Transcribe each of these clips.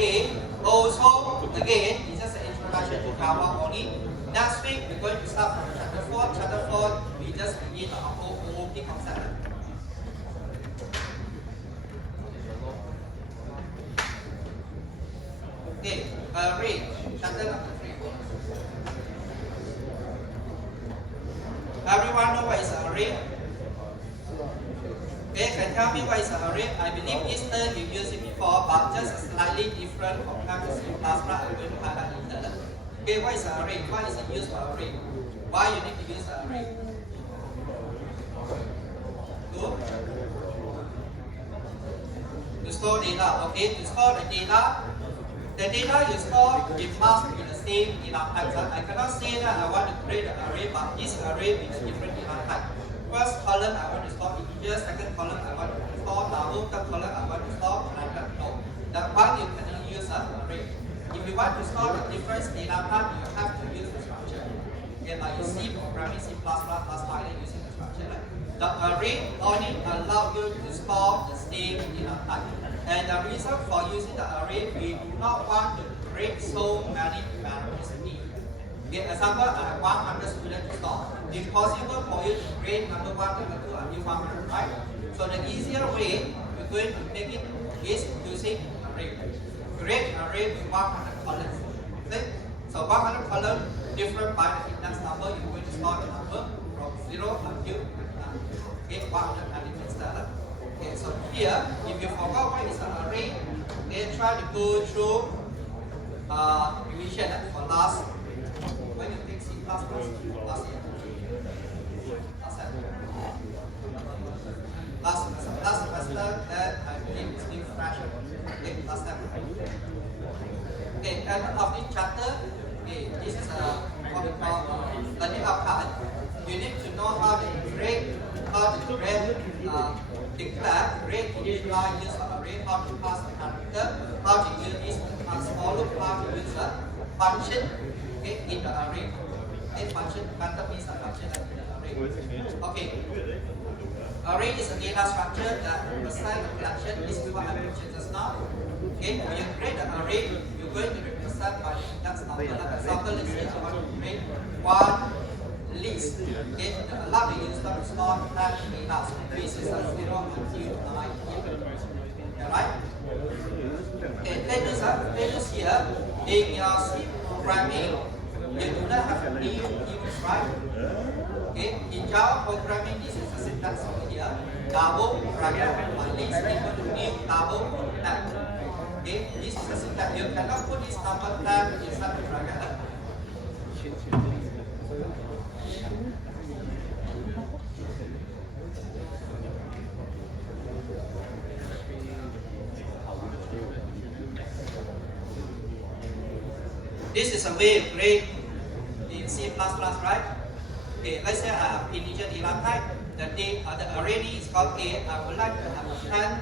today. Also, again, it's just an introduction to Java only. Next week, we're going to start from chapter 4. Chapter 4, we just begin our whole OOP concept. Okay, array, chapter number 3. Everyone know what is an array? Okay, can tell me what is an array? I believe Easter you used it before, but just slightly different compared to C++. I'm going to highlight later. Okay, what is an array? Why is it used for array? Why you need to use an array? To store data. Okay, to store the data you store, it must be the same data type. So I cannot say that I want to create an array, but this array with different data type. First column I want to store integer, second column I want to store double, third column I want to store bracket. No, that one you cannot use an array. If you want to store the different data type, you have to use the structure. Okay, like you see programming C++ using the structure. Right? The array only allows you to store the same data type. And the reason for using the array, we do not want to create so many variables in it. Okay, example, I have 100 students to store. It's possible for you to create number 1, number 2, until 100, right? So the easier way we're going to make it is using array. Create an array with 100 columns. Okay? So 100 columns different by the index number. You're going to store the number from 0 until 100 elements there. Okay, so here, if you forgot what is an array, try to go through revision for last, when you take C++ last year. Last semester, that I believe is still fresh. Okay, last time. Okay, end of this chapter, okay, this is what we call learning outcome. You need to know how to create, declare, create, initialize, use an array, how to pass the character, how to use this transform loop, how to use a function in the array. Okay, function, method means a function in the array. Okay. Array is a data structure that represents a collection. This is what I mentioned just now. Okay, when you create an array, you're going to represent by the index number. Like example, let's say I want to create one list. Okay, allow the user to store 10 data. So this is a 0 until 9. Alright? Okay, notice here, in your C programming, you do not have new events, right? Okay, in Java programming, this is the syntax over here. Double bracket, one list equal to new double tag. Okay, this is the syntax. You cannot put this number tag inside the bracket. This is a way to create in C++, right? Okay, let's say I have integer data type. The array is called A. I would like to have 10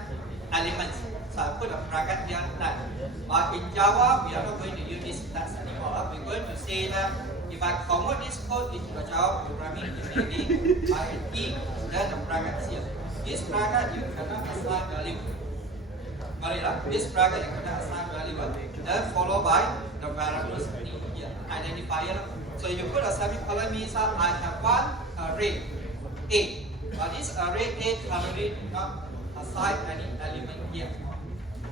elements. So I put a bracket here. But in Java, we are not going to use this syntax anymore. We're going to say that if I convert this code into a Java programming immediately by an E, then the bracket is here. This bracket you cannot assign value. This bracket you cannot assign value. Then followed by the variables here, identifier. So you put a semicolon means that I have one array A, but this array A currently do not assign any element here.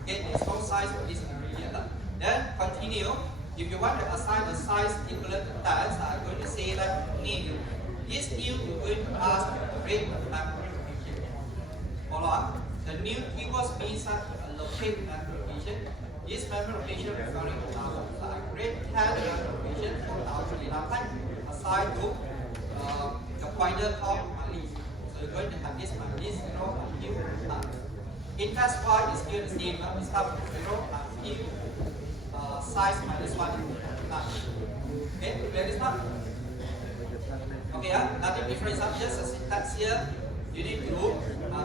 Okay, there's no size for this array here. Then continue. If you want to assign the size equivalent to 10, so I'm going to say that new. This new you're going to ask the array memory location. Follow up. The new equals means that allocate memory location. This memory location referring to our create 10 memory location for our data type assigned to the pointer called my list. So you're going to have this my list 0 until 9. Index y is still the same. We start from 0 until size minus 1 equal to 9. Okay, where is that? Okay, nothing different. Just a syntax here. You need to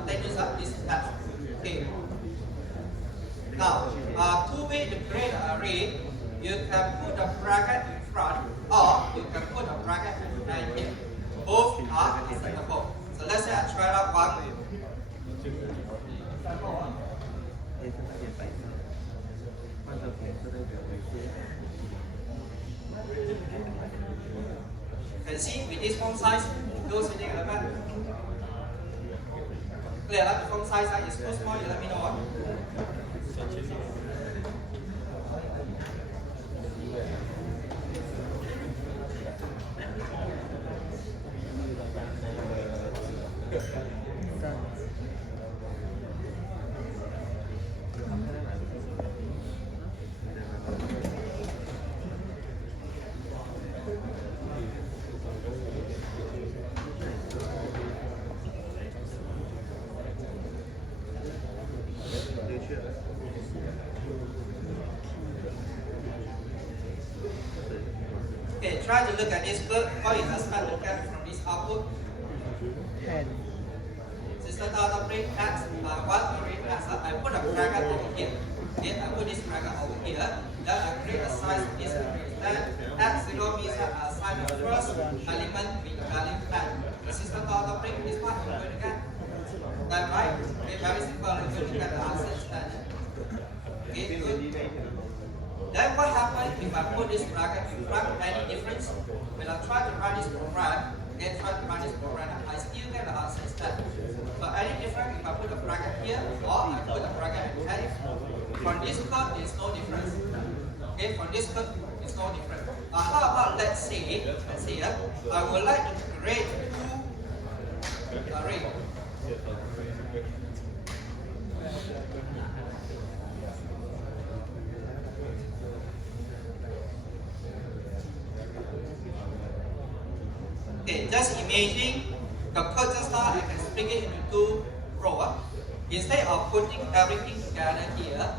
take use of this syntax. Okay. Now, two ways to create an array. You can put a bracket in front, or you can put a bracket behind here. Both are acceptable. So let's say I try out one. Can see with this font size, those within element. Clear that the font size is too small, you let me know. Okay, try to look at this curve. How you just start look at from this output. System data print X, what array X, I put a bracket over here. Then I put this bracket over here. Then I create a size of this array. Then X0 means I assign the first element with the value 10. The system data print is what I'm going to get. That right? Okay, very simple. I'm going to get the answer is 10. Okay, good. Then what happens if I put this bracket in front? Any difference? When I try to run this program, I still get the answer is 10. So any difference if I put a bracket here or I put a bracket in here? From this code, there's no difference. Okay, from this code, it's no difference. How about let's say I would like to create two arrays. Okay, just imagine the code just now, I can split it into two rows. Instead of putting everything together here,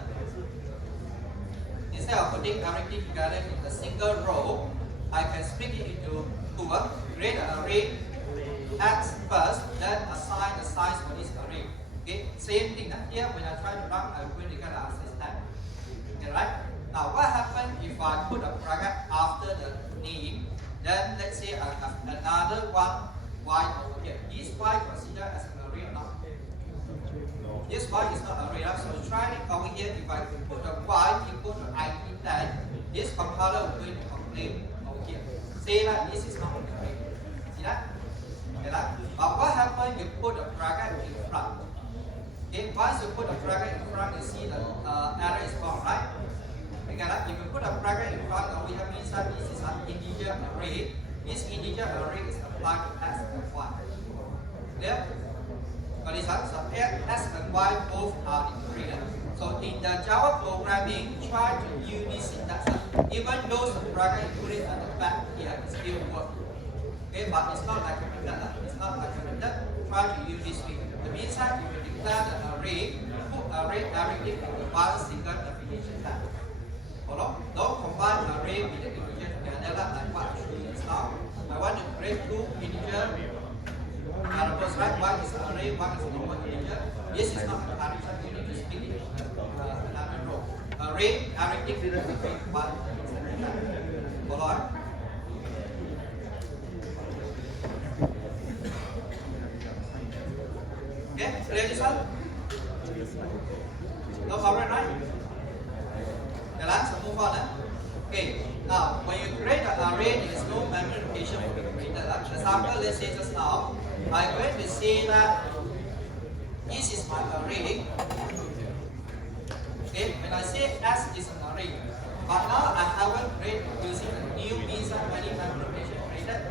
instead of putting everything together in a single row, I can split it into two. Create an array X first, then assign the size for this array. Okay, same thing here. When I try to run, I'm going to get the answer is 10. Okay, right? Now, what happens if I put a bracket after the name? Then let's say I have another one y over here. This y considered as an array or not? This y is not an array. So try it over here. If I put a y equal to ID 10, this compiler will going to complain over here. Say that this is not an array. See that? Okay, that? But what happens if you put a bracket in front? Okay, once you put a bracket in front, you see the error is gone, right? Okay, if you put a bracket in front of it, means that this is an integer array. This integer array is applied to x and y. Clear? Got this one? So x and y both are integer. So in the Java programming, try to use this syntax. Even though the bracket included at the back here, it still works. Okay, but it's not like a method. It's not like a method. Try to use this way. The means that if you declare the array, put array everything into one single definition tag. Don't combine array with the integer together like what I'm doing now. I want to create two integer variables, right? One is an array, one is a normal integer. This is not a condition, you need to split it another row. Array, everything will be one. Follow on. Okay, clear this one? No problem, right? Okay, let's move on. Okay, now when you create an array, there is no memory location will be created. For example, let's say just now, I'm going to say that this is my array. Okay, when I say S is an array, but now I haven't created using a new means of any memory location created.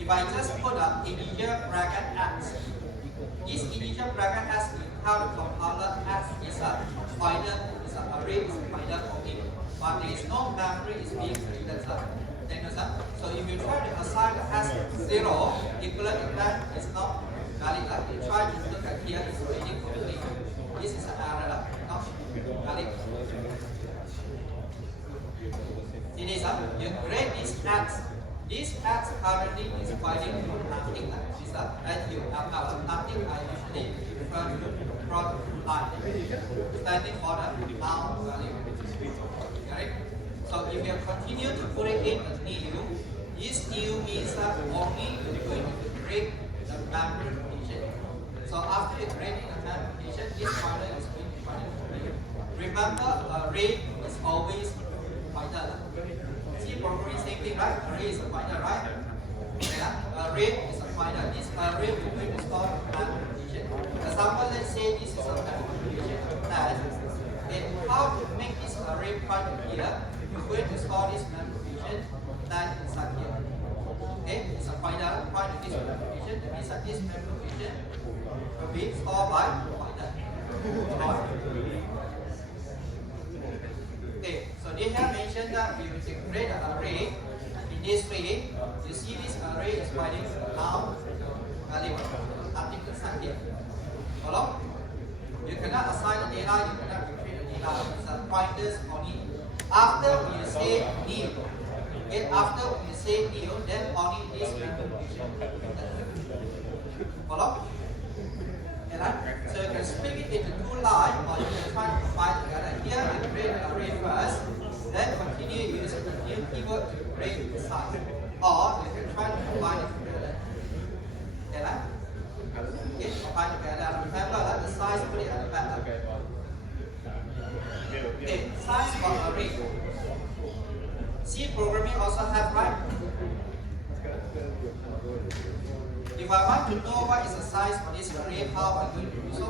If I just put an integer bracket X, this integer bracket X will tell the compiler X is a pointer. Array is pointer only, but there is no memory is being created. So if you try to assign the S0 equivalent to that, it's not valid. You try to look at here, it's already complete. This is an error, not valid. See this, you create this X. This X currently is pointing to nothing like this. And you have nothing, I usually refer to from line, standing for the noun value. Okay? So if you continue to put it in the new, this new means that only you're going to create the memory location. So after you create the memory location, this pointer is going to point to you. Remember, array is always C programming same thing, right? Array is a pointer, right? Yeah. Array is a pointer. This array we're going to store memory position. Example, let's say this is a memory position that. Then how to make this array pointer here? You're going to store this memory position that inside here. Okay, it's a pointer to this memory position. That means that this memory position will be stored by pointer. Okay, so they have mentioned that we will create an array in this way. You see this array is pointing now value nothing inside here. Follow? You cannot assign the data, you cannot retrieve the data. It's a pointers only. After when you say new, okay, after when you say new, then only this contribution. Follow? So you can split it into two lines, or you can try to combine together. Here you create an array first, then continue using the new keyword to create the size. Or you can try to combine it together. Okay, combine together. Remember the size, put it at the back. Okay, size for array. C programming also have, right? If I want to know what is the size for this array, how am I going to do so?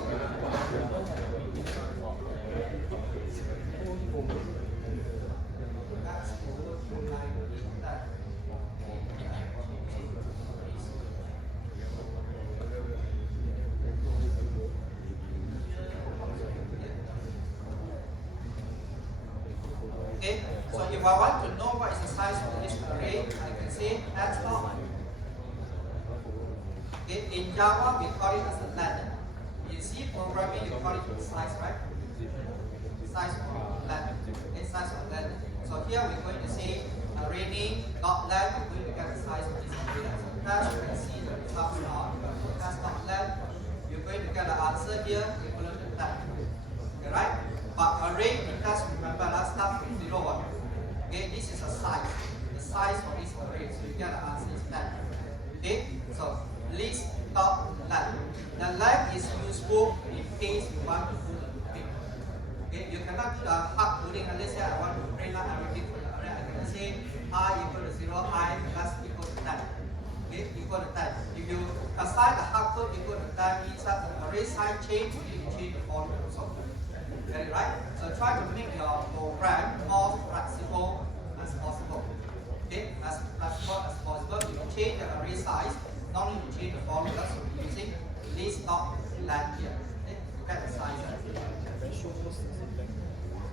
Okay, so if I want to know what is the size of this array, I can say that's not. Okay, in Java we call it as a len. In C programming you call it size, right? Size of len. Okay, size of len. So here we're going to say array name dot len. We're going to get the size of this array. So as you can see the results now. That's not len. You're going to get the answer here equivalent to that. Okay, right? But array because remember let's start with 0. Okay, this is a size. The size of this array. So you get the answer is that. Okay, so list dot len. The len is useful in case you want to do the looping. Okay, you cannot do the hard coding unless I want to print out everything for the array. I can say I equal to 0, I plus equal to 10. Okay, equal to 10. If you assign the hard code equal to 10 means that the array size change, you need to change the volume also. Okay, right? So try to make your program more flexible as possible. Okay, as flexible as possible. You can change the array size. Not only to change the formula, so we're using list dot len here. Okay, to get the size.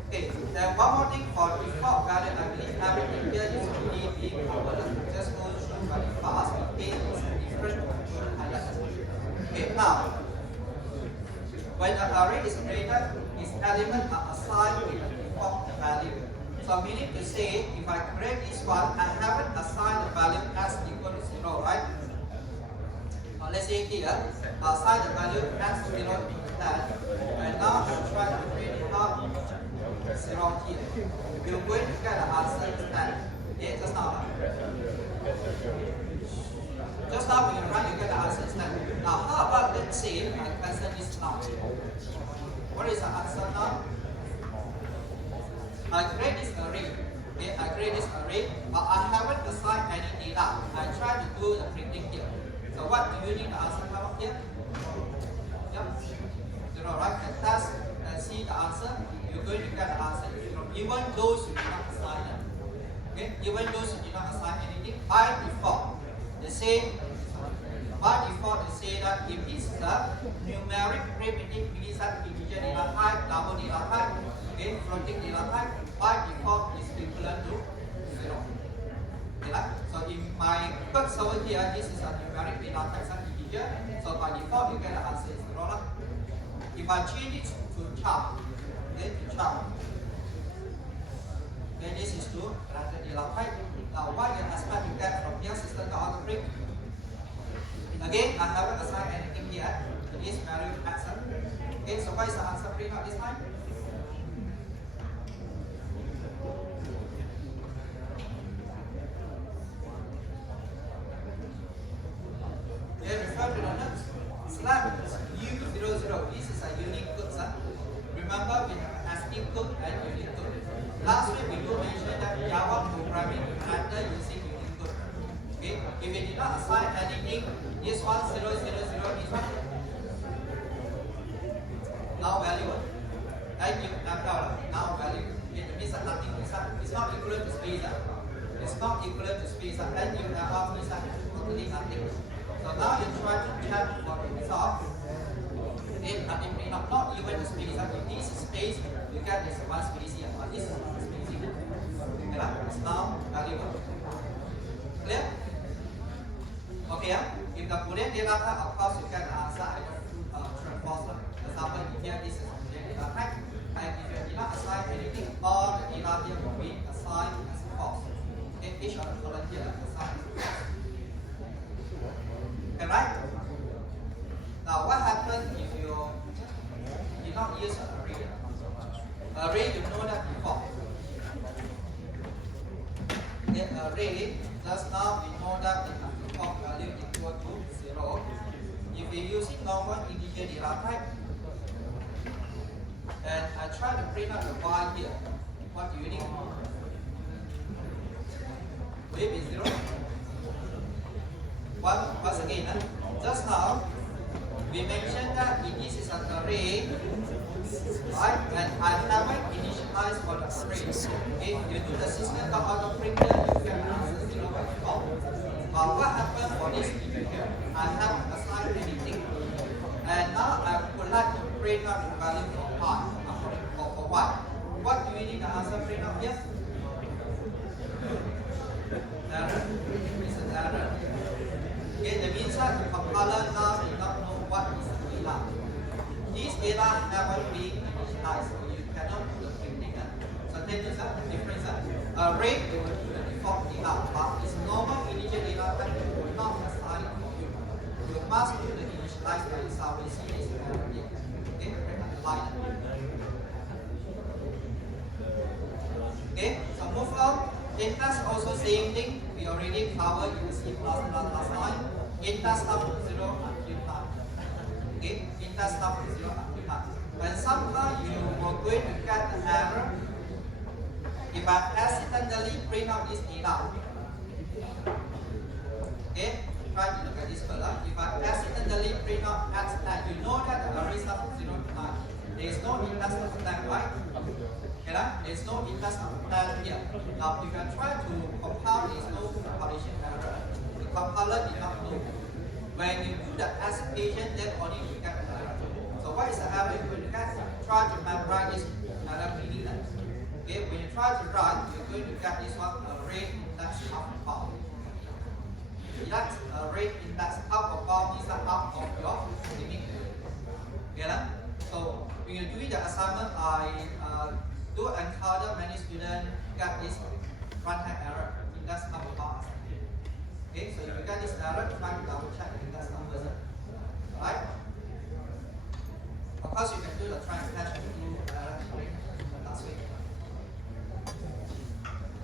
Okay, then one more thing for default value, I believe everything here is really being covered. Just go through very fast in case it's different highlights. Okay, now when the array is created, its elements are assigned with a default value. So meaning to say, if I create this one, I haven't assigned the value as equal to 0, right? Let's say here, assign the value as 0 to that, and now I'm trying to create it up 0 here. You're going to get the answer is that. Okay, just now. Just now when you run, you get the answer is that. Now, how about let's say I cancel this now? What is the answer now? I create this array. Okay, I create this array, but I haven't assigned any data. I try to do the printing here. So what do you need the answer come up here? Yep. 0, right? And test and see the answer. You're going to get the answer 0. Even those you do not assign them. Okay? Even those you do not assign anything, by default, they say that if it's the numeric primitive means that integer data type, double data type, okay, floating data type, by default is equivalent to 0. Okay, so in my quotes over here, this is a numeric data type some integer. So by default, you get the answer is 0. If I change it to char, okay, to char, then this is to random data type. Now, what you expect to get from here, system to auto print? Again, I haven't assigned anything yet to this value action. Okay, so what is the answer print out this time? Refer to the next slide. U00. This is a unique code. Remember, we have an asking Unicode and Unicode. Last week we do mention that Java programming calendar using Unicode. Okay, if you did not assign anything, this one 0, 0, 0, this one now value. And you now value. It means that nothing inside. It's not equivalent to space. It's not equivalent to space. And you have off inside totally nothing. So now you try to check for the result. It may not even the space. If this is space, you get this one space here. But this is space here. Okay, it's now valuable. Clear? Okay, if the Boolean data type, of course you get the answer either true or false. For example, here this is a Boolean data type. And if you did not assign anything, all the data here will be assigned as false. Okay, each of the column here is assigned as false. Okay, right? Now, what happens if you did not use an array? Array, you know that before. The array, just now we know that the default value equal to 0. If you're using normal integer data type, and I try to print out the y here, what do you need? Will it be 0? Once again, just now we mentioned that this is an array, right? And I haven't initialized for the array. Okay, you do the system.out.println, you can answer 0 by default. But what happened for this figure here? I haven't assigned anything. And now I would like to print out the value for y, for y. What do we need the answer print out here? Error. It's an error. Okay, that means that the compiler now does not know what is the data. This data haven't been initialized, so you cannot do the printing. So that is the difference. Array will do the default data, but its normal integer data type will not assign for you. You must do the initialize by yourself. You see this error here. Okay, underline. Okay, so move on. Index also same thing. We already covered in the C++ last time. Index up to 0 until 9. Okay, index up to 0 until 9. And sometimes you are going to get the error if I accidentally print out this data. Okay, try to look at this color. If I accidentally print out X, you know that the array starts from 0 to 9. There is no index of 10, right? Okay, there is no index of 10 here. Now, if I try to compile, there is no compilation error. The compiler did not know. When you do the execution, then only you get the error. So what is the error you're going to get? Try to memorize this error meaning that. Okay, when you try to run, you're going to get this one array index up above. That array index up above is the up of your limit. Okay, so when you're doing the assignment, I do encounter many students get this runtime error. Index up above. Okay, so if you get this error, try to double check the index numbers. Right? Of course, you can do the try and catch and do error last week.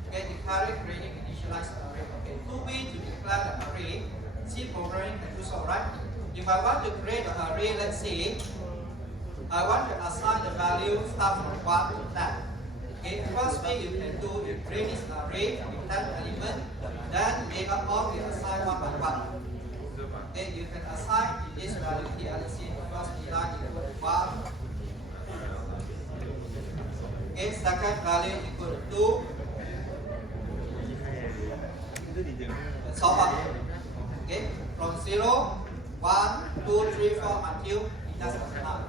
Okay, declare creating initialize array. Okay, two ways to declare the array. C programming can do so, right? If I want to create an array, let's say I want to assign the value start from 1 to 10. Okay, first way you can do, you create this array with 10 elements, then later on you assign 1 by 1. Okay, you can assign this value here. Let's see, first data equal to 1. Okay, second value equal to 2. And so on. Okay, from 0, 1, 2, 3, 4 until it does not.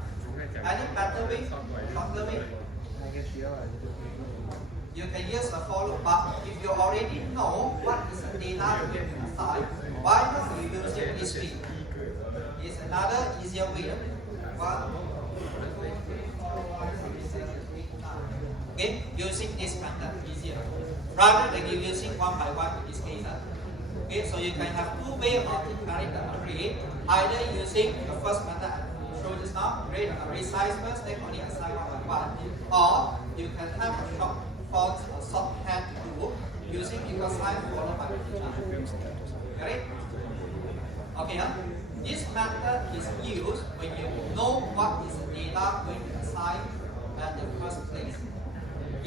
Any better way? Shorter way? You can use the for loop, but if you already know what is the data you can assign, why not you use it this way? It's another easier way. 1, 2, 3, 4, 5, 6, 7, 8, 9. Okay, using this method easier. Rather than you using 1 by 1 in this case. Okay, so you can have two ways of declaring the array, either using the first method I showed just now, create the array size first, then only assign 1 by 1, or you can have a shorthand to do using equal sign followed by the data. Get it? Okay, this method is used when you know what is the data going to assign at the first place.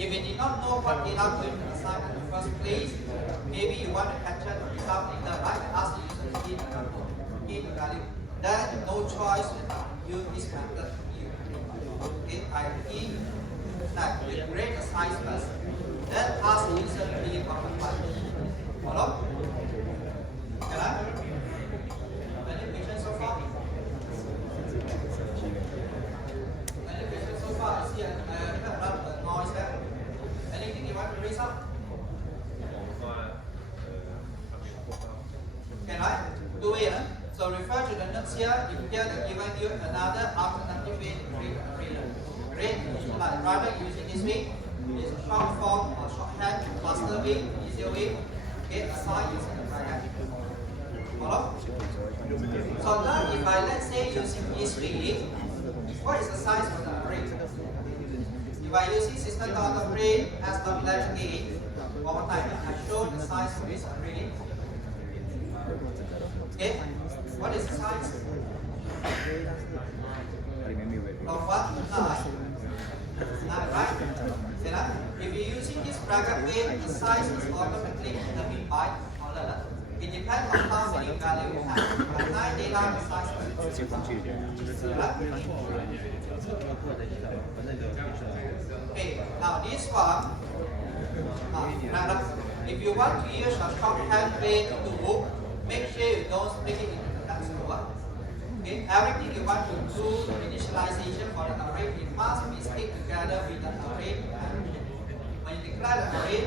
If you did not know what data going to assign in the first place, maybe you want to capture the result later, right? And ask the user to key the value. Then no choice, use this method here. Okay, I key that you create a size first. Then ask the user to key on the file. Follow? Can I? Any questions so far? Any questions so far? I see a noise there. Anything you want to raise up? Can I? Do it. So refer to the notes here. If here they given you another alternative way to create an array. Array, like rather using this way, is a short form or shorthand, faster way, easier way. Okay, assign using the bracket. Follow? So now if I let's say using this way, what is the size of the array? If I use system.array as.length a, one more time, I show the size of this array. Okay, what is the size? Of what? 9, right? Okay, if you're using this bracket way, the size is automatically determined by color. It depends on how many values you have. But 9 data, the size of it. Okay, now this one, if you want to use a shorthand way to do, make sure you don't split it into the next row. Okay, everything you want to do initialization for the array, it must be stick together with the array. When you declare the array,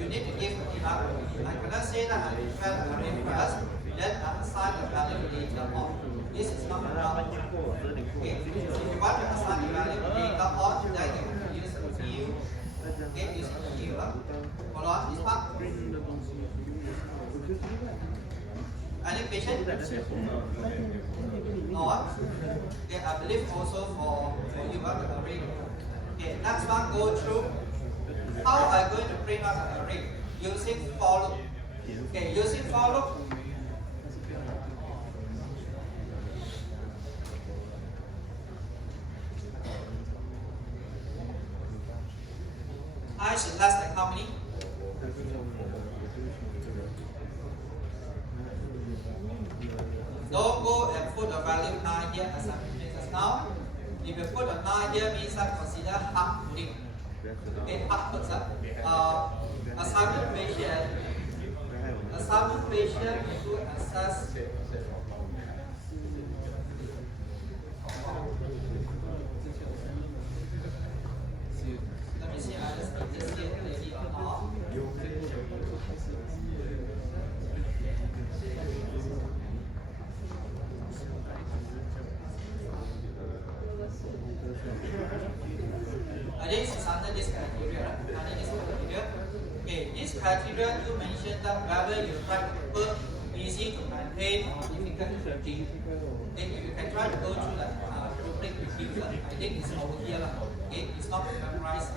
you need to give it up. I cannot say that I declare the array first, then I assign the value later on. This is not allowed. Okay, if you want to assign the value later on, then you have to use the view. Okay, use the view. Follow on this part. Any question? No. Okay, I believe also for you want the array. Okay, next one go through. How am I going to print out an array? Using for loop. Okay, using for loop. I should less than how many? Don't go and put a value 9 here as I mentioned just now. If you put a 9 here, means that consider hard coding. Okay, hard codes. Assignment patient to access. Let me see, I just need to see it clearly or not. This is under this criteria. Okay, this criteria you mentioned that whether you try to put easy to maintain or difficult to achieve. Then you can try to go through the rubric review. I think it's over here. Okay, it's not memorized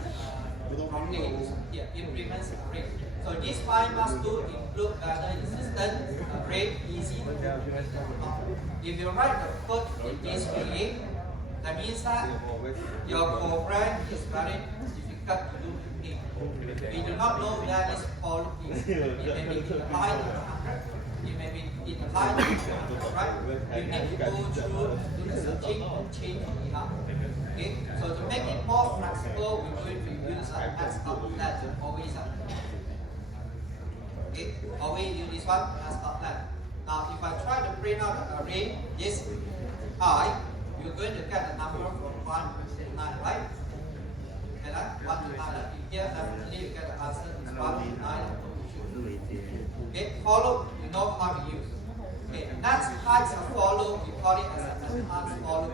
properly. It's here. Implements array. So this file must do include whether the system array easy to implement or not. If you write the code in this way, that means that your program is very difficult to do. We do not know where this for loop is. It may be in the line, it may be in the line, right? You need to go through to the searching and change it up. Okay? So to make it more flexible, we're going to use an as.let always. Okay? Always use this one as.let. Now if I try to print out an array, this I, you're going to get the number from 1 to 9, right? And 1 to 9. Here, definitely you get the answer is 1 to 9. Okay, follow, you know how to use. Okay, next types of follow, we call it as an enhanced follow.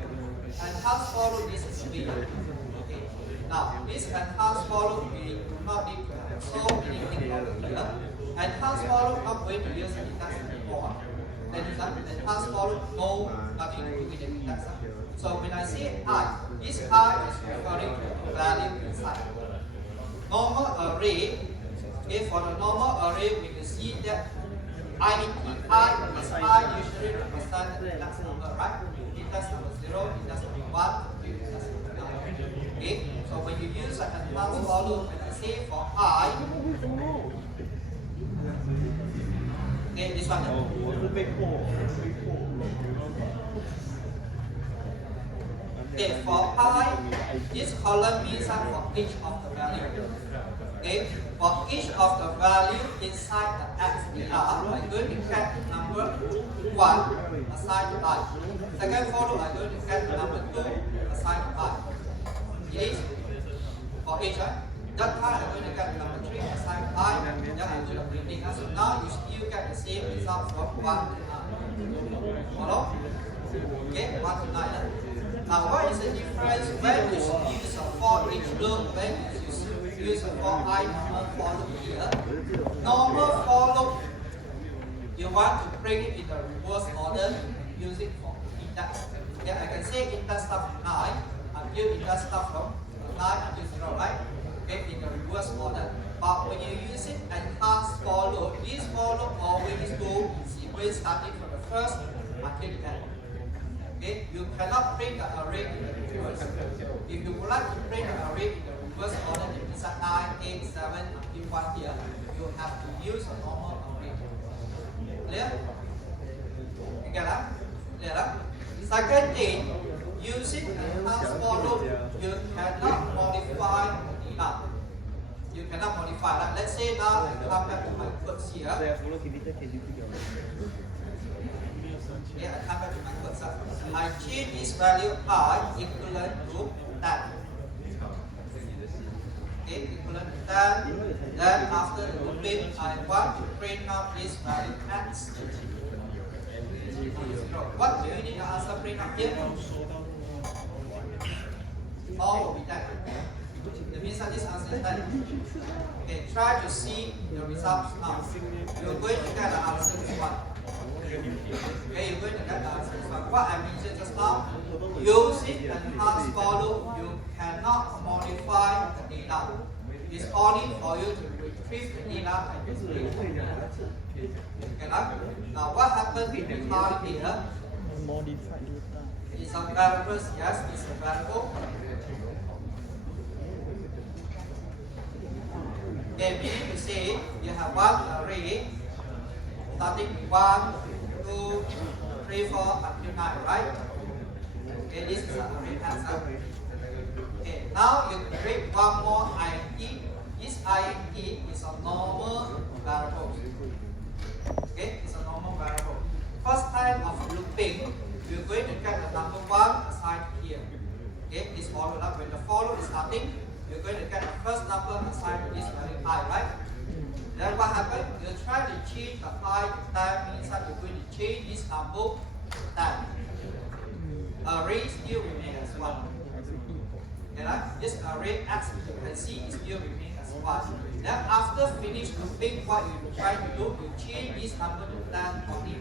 Enhanced follow, this is B. Okay, now this enhanced follow, we do not need to have so many things over here. Enhanced follow, I'm going to use the index before. Then enhanced follow, no, nothing to do with the index. So when I say I, this I is referring to the value inside. Normal array, okay, for the normal array, we can see that I usually represent the index number, right? Index number 0, index number 1, index number 9. Okay, so when you use an enhanced for loop when I say for I. Okay, this one. Okay, for I, this column means that for each of the value. Okay, for each of the value inside the XDR, I'm going to get number 1 assigned to I. Second for loop, I'm going to get number 2 assigned to I. It is for each, right? That time I'm going to get number 3 assigned to I, then I'm going to printing. So now you still get the same result from 1 to 9. Follow? Okay, 1 to 9. Now what is the difference when you use a for each loop, when you use a for I normal for loop here? Normal for loop, you want to bring it in the reverse order using for index. Okay, I can say index start from 9 until index start from 9 until 0, right? Okay, in the reverse order. But when you use it enhanced for loop, this for loop always go in sequence starting from the first until the end. Okay, you cannot print the array in the reverse. If you would like to print the array in the reverse order, it means that 9, 8, 7 until 1 here, you have to use a normal array. Clear? You get that? Clear that? Second thing, using enhanced for loop, you cannot modify the data. You cannot modify that. Let's say now I come back to my quotes here. Okay, I come back to my quotes. I change this value I equivalent to 10. Okay, equivalent to 10. Then after the looping, I want to print out this value X. What do you need to answer print out here? All will be done. That means that this answer is done. Okay, try to see the results now. You're going to get the answer is 1. Okay, you're going to get the answer is 1. What I mentioned just now, using enhanced for loop, you cannot modify the data. It's only for you to retrieve the data and display. Okay, now what happens with the card here? It's a variable, yes, it's a variable. Okay, meaning to say you have one array starting with 1, 2, 3, 4 until 9, right? Okay, this is an array answer. Okay, now you create one more int. This int is a normal variable. Okay, it's a normal variable. First time of looping, you're going to get the number 1 assigned here. Okay, this follow up. When the follow is starting, you're going to get the first number assigned to this value I, right? Then what happens? You try to change the I to 10, means that you're going to change this number to 10. Array still remains as 1. Okay, right? This array X, you can see, is still remains as 1. Then after finish looping, what you try to do, you change this number to 10 only.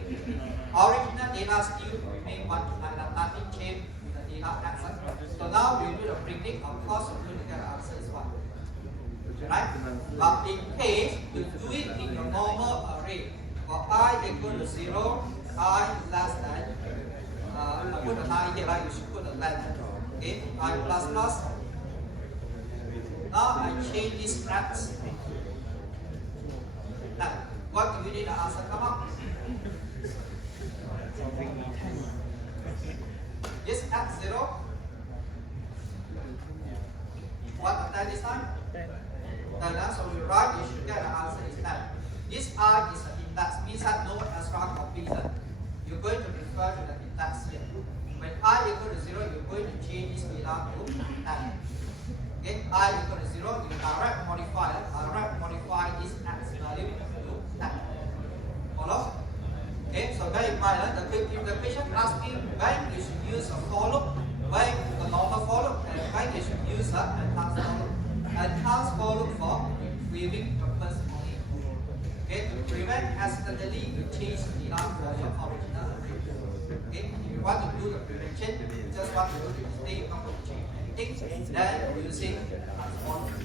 Original data still remain 1 to 9, nothing changed with the data X. So now we do the printing, of course you're going to get the answer is 1. Right? But in case you do it in your normal array, for I equal to 0, I less than, I put a 9 here, right? You should put a 10. Okay, I plus plus. Now I change this X. Now, what do you need the answer come up? This X0. What the 10 this time? 10. So you write, you should get the answer is 10. This I is an index, means that no extra copies. You're going to refer to the index here. When I equal to 0, you're going to change this data to 10. Okay, I equal to 0, you direct modify this X value to 10. Follow? Okay, so bear in mind the question asking when you should use a for loop, when the normal for loop, and when you should use an enhanced for loop. Enhanced for loop for retrieving purpose only. Okay, to prevent accidentally you change the data for your original array. Okay, if you want to do the prevention, you just want to do the mistake, you not going to change anything, then using enhanced for loop.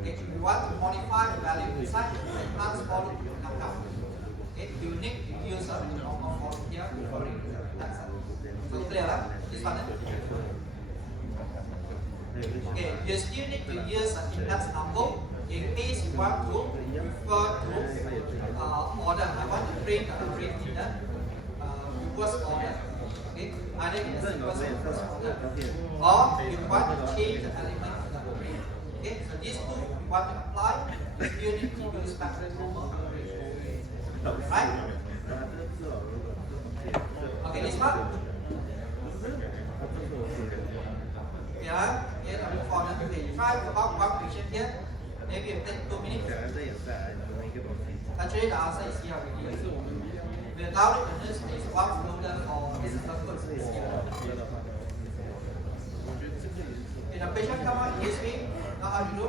Okay, if you want to modify the value inside, enhanced for loop will not come. Okay, you need to use a normal for loop here before you do that. So clear, right? This one. Okay, you still need to use an index number in case you want to refer to order. I want to print a print in the reverse order. Okay, either in the sequence or reverse order, or you want to change the element of the array. Okay, so these two you want to apply, you still need to use back the normal operation. Right? Okay, this one. Yeah, okay, now move on. Okay, try about one question here. Maybe it take 2 minutes. Actually, the answer is here already. Without it, this is one folder for this purpose. Okay, the question come out in this way. Now how to do?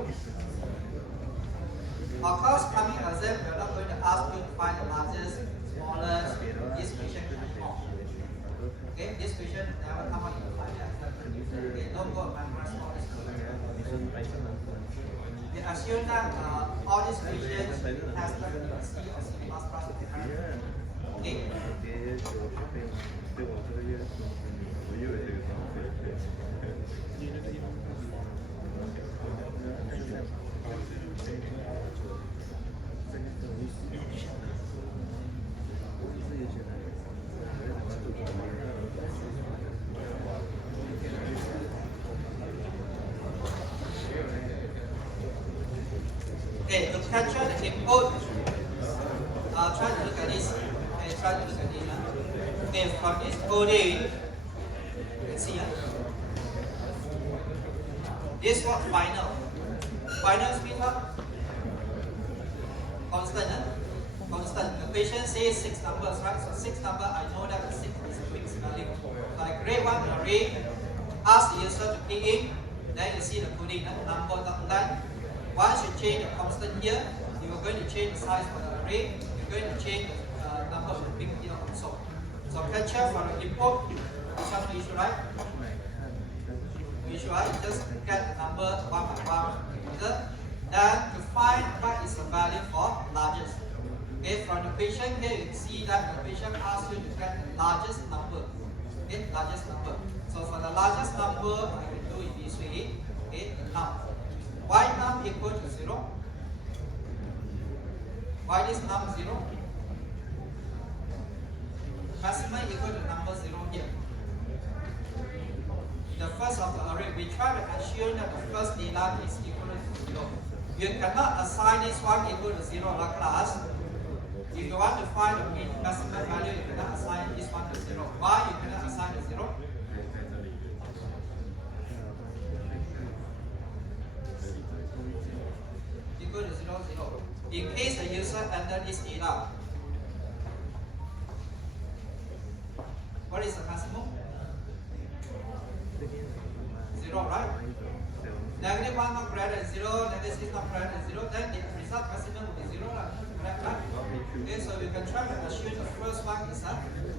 Of course, coming exam, we are not going to ask you to find the largest, smallest. This question can come. Okay, this question never come out in the final exam. Okay, don't go and memorize all this. We assume that all these questions has not been C or C++. Okay. Okay, to capture the input, try to look at this. Okay, try to look at this. Okay, from this coding, you can see. This what final. Final means what? Constant. Constant. The question says 6 numbers, right? So 6 number, I know that 6 is a fixed value. Like grade 1 array, ask the user to key in, then you see the coding, number dot line. Once you change the constant here, you are going to change the size for the array, you're going to change the number of the big here also. So capture for the input, this one no issue, right? No issue, right? You just get the number one by one. Then to find what is the value for largest. Okay, from the question here, you can see that the question asks you to get the largest number. Okay, largest number. So for the largest number, I can do it this way. Okay, now. Why num equal to 0? Why is num 0? Maximum equal to number 0 here. The first of the array, we try to assume that the first data is equal to 0. You cannot assign this one equal to 0 in class. If you want to find the maximum value, you cannot assign this one to 0. Why you cannot assign to 0? Equal to 0, 0. In case the user enter this data, what is the maximum? 0, right? Negative 1 not greater than 0, negative 6 not greater than 0, then the result maximum will be 0, correct, right? Okay, so you can try to assume the first one is a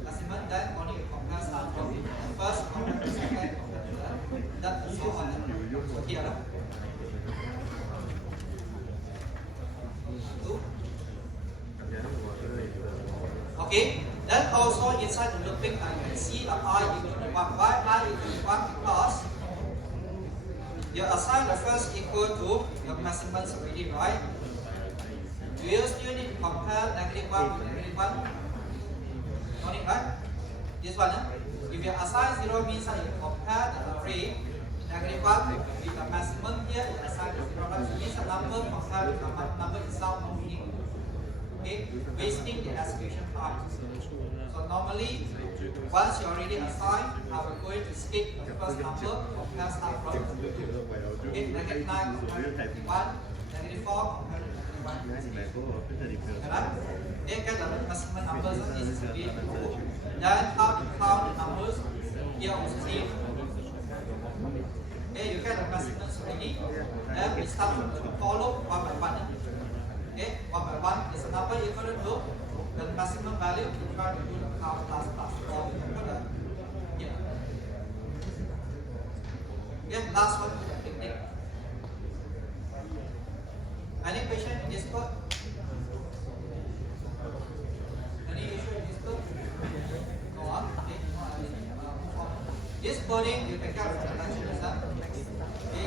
maximum, then only you compare start from the first compared to the second compared to that and so on. So here, okay, then also inside the looping I can see the I equal to 1. Why I equal to 1? Because you assign the first equal to your maximum already, right? Do you still need to compare negative 1 with negative 1? No need, right? This one, if you assign 0 means that you compare the array negative 1 with the maximum here, you assign the 0, right? So it means the number compared to the number itself no meaning. Okay, wasting the execution time. So normally, once you already assigned, I will going to skip the first number, compare start from. Okay, negative 9 compared to negative 1, negative 4 compared to negative 1. Alright? Then get the maximum numbers, so this is a bit cool. Then how to count the numbers, here also same. Okay, you get the maximum already. Then we start to follow one by one. Okay, 1 by 1 is a number equal to the maximum value. We try to do the count plus plus. Or we can put a here. Then last one, technique. Any question in this code? Any issue in this code? Go on. Okay. This coding you can get from the lecture result. Okay,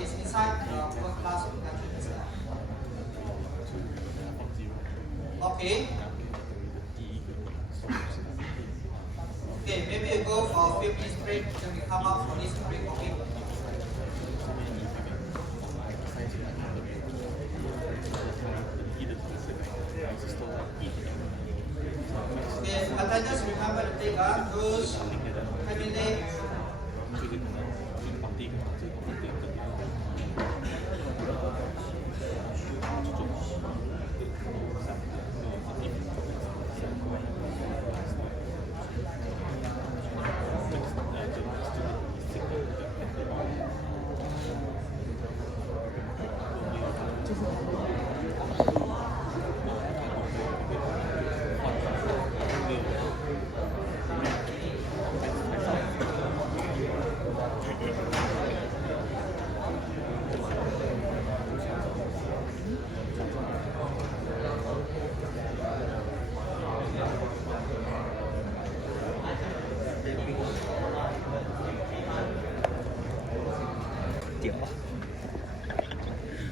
Okay. Okay, maybe you go for 50 straight, then we come up for this array copy. Okay, attendance, remember to take those terminate.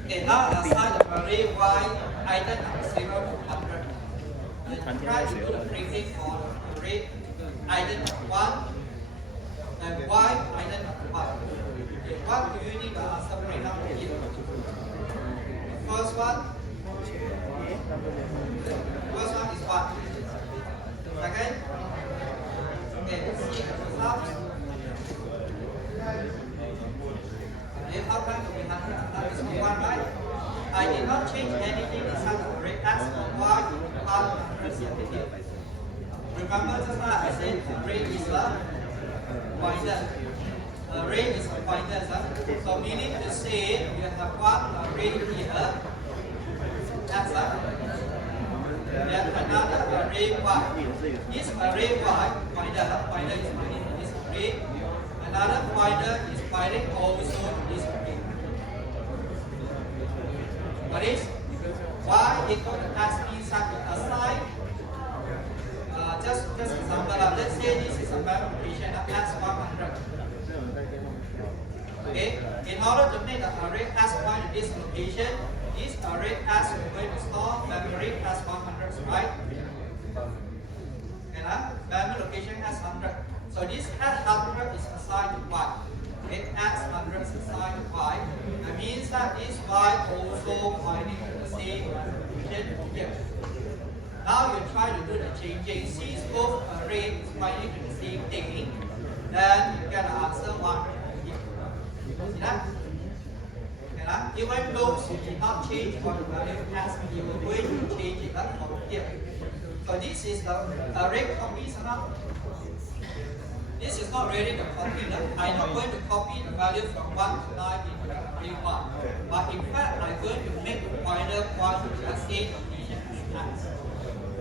Okay, now assign the array y item number 0 to 100. And try to do the printing for the array item number 1 and y item number 1. Okay, what do you need to separate out here? First one is 1. Second, okay, see the result. If outcome to be 100, that is 1, right? I did not change anything inside the array x or y part of the here. Remember just now I said array is a pointer. Array is a pointer, so meaning to say you have one array here, that's then another array y. This array y pointer is pointing to this array. Another pointer is pointing also to this array. What is y equal to x means that we assign just example, let's say this is a memory location of x 100. Okay, in order to make the array s point to this location, this array s is going to store memory s 100, right? Okay, memory location s 100. So this s 100 is assigned to y. Okay, s 100 is assigned to y. That means that this y also pointing to the same location here. Now you try to do the changing. Since both arrays is pointing to the same thing, then you get the answer 1 here. See that? Okay, even though you did not change what the value has, you are going to change it from here. So this is the array copies now. This is not really the copy. I'm not going to copy the value from 1 to 9 into the array 1. But in fact, I'm going to make the pointer point to the same location as x.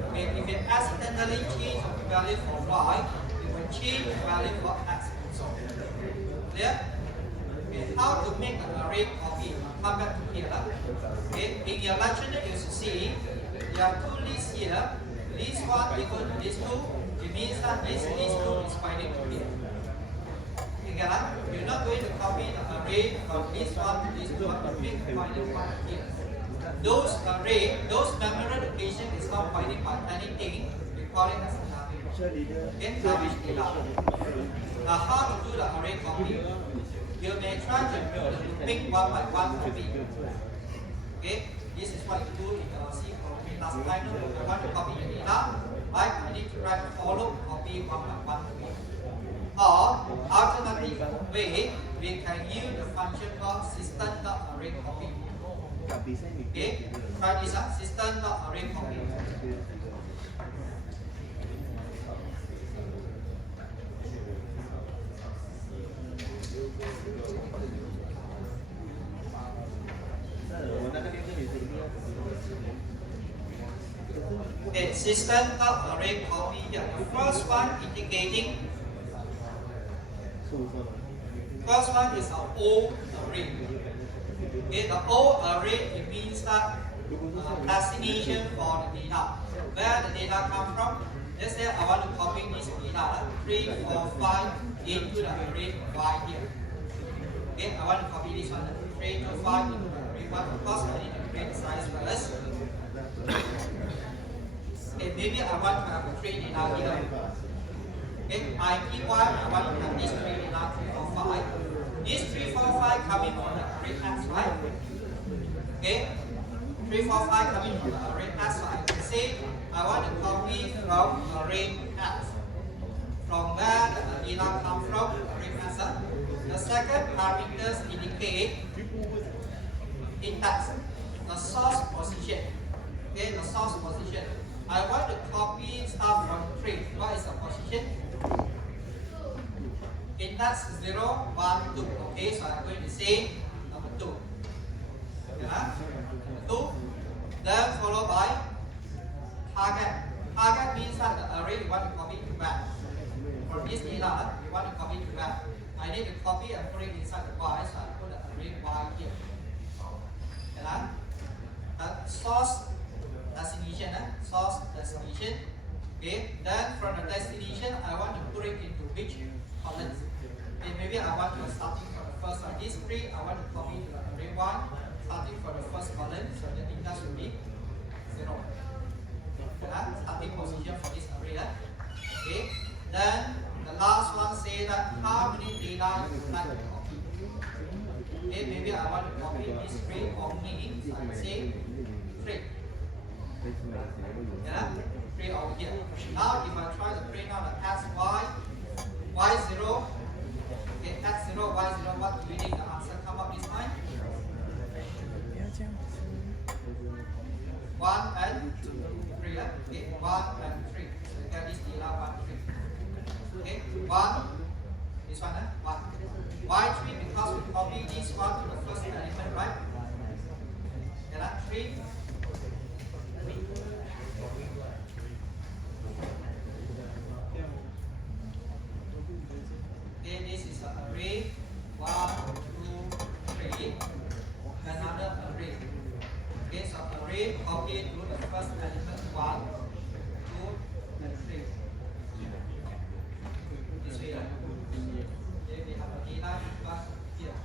Okay, if it accidentally change the value for y, it will change the value for x also. Clear? Okay, how to make an array copy? Come back to here. Okay, in your lecture you should see there are two lists here. List 1 equal to list 2. It means that this list 2 is pointing to here. Okay, you're not going to copy the array from list 1 to list 2 to make the pointer point here. Those array, those memory location is not pointing by anything. We call it as an array. Okay, now how to do the array copy? You may try to pick one by one copy. Okay, this is what you do in your C program. Last time, I want to copy your data. Right, I need to write follow copy one by one copy. Or alternative way, we can use the function called system.array copy. Okay, try this out, system.array copy. Okay, system.array copy here. The first one indicating, first one is our old array. Okay, the old array, it means that destination for the data. Where the data come from? Let's say I want to copy this data 3, 4, 5 into the array y here. Okay, I want to copy this one 3 to 5 into the array 1. Of course, I need to create the size first. Okay, maybe I want to have a 3 data here. Okay, I keep one, I want to have these 3 data 3, 4, 5. These 3, 4, 5 coming from the array X, right? Okay, 3, 4, 5 coming from the array X. So I can say I want to copy from array X. From where the data come from, array X. The second parameters indicate index, the source position. Okay, the source position. I want to copy stuff from 3. What is the position? Index 0, 1, 2. Okay, so I'm going to say number 2. Yeah? 2. Then followed by target. Target means that the array you want to copy to where? From this data, you want to copy to where? I need to copy and put it inside the y, so I put the array y here. Yeah? Source destination, source destination. Okay, then from the destination, I want to put it into which columns? Okay, maybe I want to starting from the first one. These 3, I want to copy to the array 1, starting from the first column, so the index will be 0. Okay, starting position for this array. Okay, then the last one say that how many data you would like to copy. Okay, maybe I want to copy these 3 only, so I say 3. Yeah, 3 over here. Now if I try to print out the x, y0, okay, x0, y0, what do we need the answer come up this time? 1 and 3, okay, 1 and 3. So you get this data 1, 3. Okay, 1, this one, 1. Y3 because we copy this one to the first element, right? Yeah, 3. Okay, this is an array 1, 2, 3. Another array. Okay, so array copy to the first element 1, 2, and 3. This way. Okay, we have a data plus here.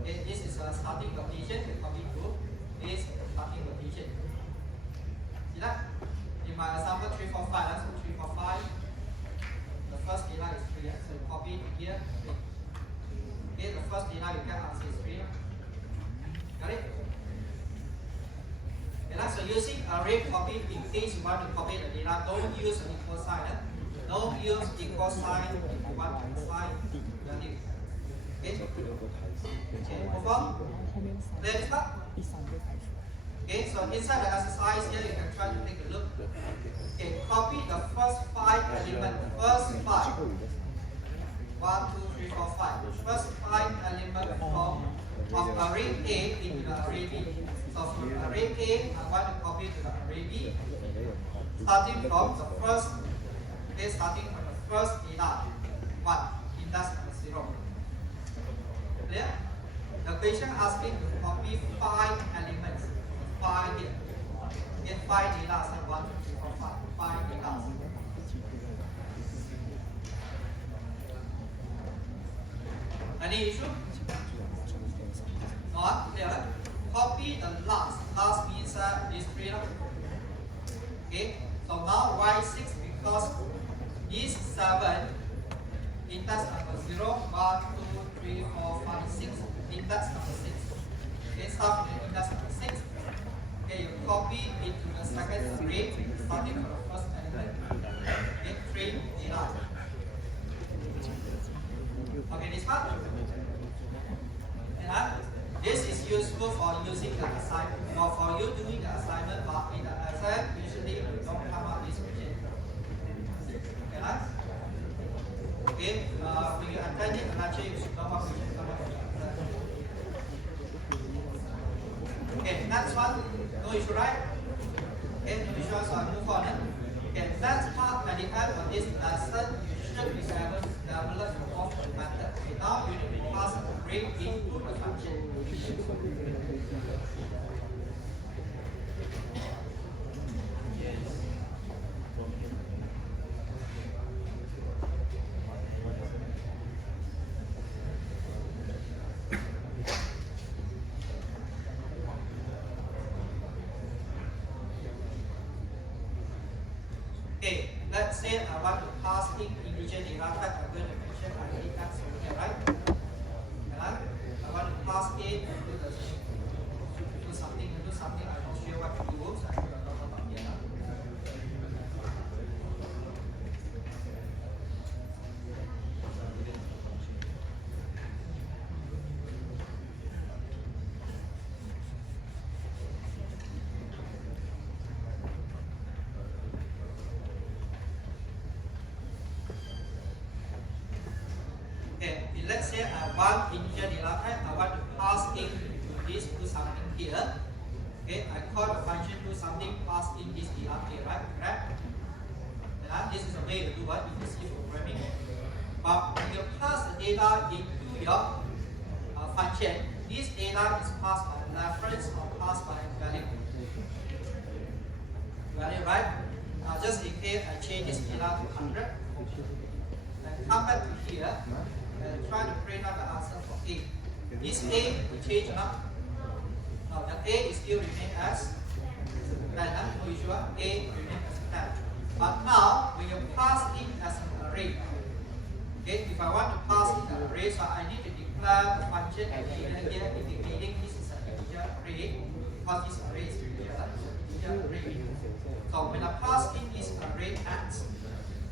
Okay, this is a starting condition. We copy to this starting condition. See that? In my example 3, 4, 5, that's 3, 4, 5. The first data is 3, so you copy to here 3. Okay, the first data you get answer is 3. Got it? Okay, so using array copy in case you want to copy the data, don't use an equal sign. Don't use equal sign if you want to assign value. Okay? Okay, move on. Clear this up? Okay, so inside the exercise here, you can try to take a look. Okay, copy the first 5 elements. First 5. 1, 2, 3, 4, 5. First 5 elements of array A into the array B. So from array A, I want to copy to the array B. Starting from the first, okay, starting from the first data 1, index 0. Clear? The question asking to copy 5 elements. 5 here. Get 5 data, say 1, 2, 3, 4, 5. 5 data. Any issue? Not clear. Copy the last. Last means this 3. Okay. So now y6 because this 7 index number 0, 1, 2, 3, 4, 5, 6. Index number 6. Okay, start with the index number 6. Okay, you copy into the second array starting from the first element. Okay, 3 data. Okay, this part. And this is useful for using the assignment or for you doing the assignment, but in the exam usually you don't come up this question. Okay, right? Okay, when you attend the lecture, you should know what question come up with the exam. Okay, next one, no issue, right? Okay, no issue, so I move on. Okay, next part at the end of this lesson, you should be able to develop your own method. Okay, now you need to pass the grade into the function. Okay, let's say I want to pass in integer data type. I'm going to mention ID x over here, right? And I want to pass in and do something. I'm not sure what to do. So I put a dot here. Okay, let's say I want integer data type. I want to pass in this, do something here. Okay, I call the function do something, pass in this data here, right? Correct? And this is a way to do what you can see programming. But when you pass the data into your function, this data is passed by reference or passed by value. Value, right? Just in case I change this data to 100, and come back to here and try to print out the answer for A. This A will change enough. Now the A is still remain as 10, no issue. A remains as 10. But now when you pass in as an array, okay, if I want to pass in an array, so I need to declare the function here indicating this is an integer array, because this array is integer array. So when I pass in this array x,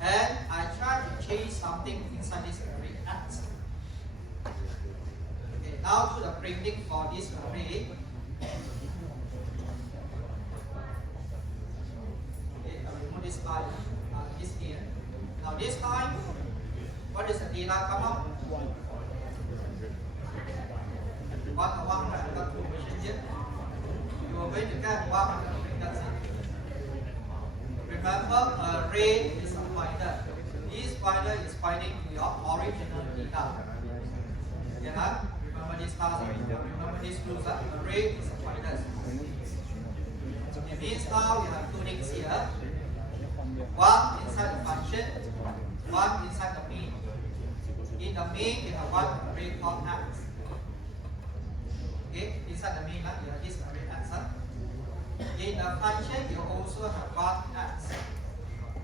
and I try to change something inside this array x. Okay, now do the printing for this array. Okay, I remove this I, this here. Now this time, what is the data come up? 1 or 100, I got 2 machines here. You are going to get 100, that's it. Remember, array is a pointer. This pointer is pointing to your original data. Okay, remember this task, remember this rules. Array is a pointer. It means now you have 2 things here. One inside the function, one inside the main. In the main, you have one array called x. Okay, inside the main, you have this array x. In the function, you also have one x.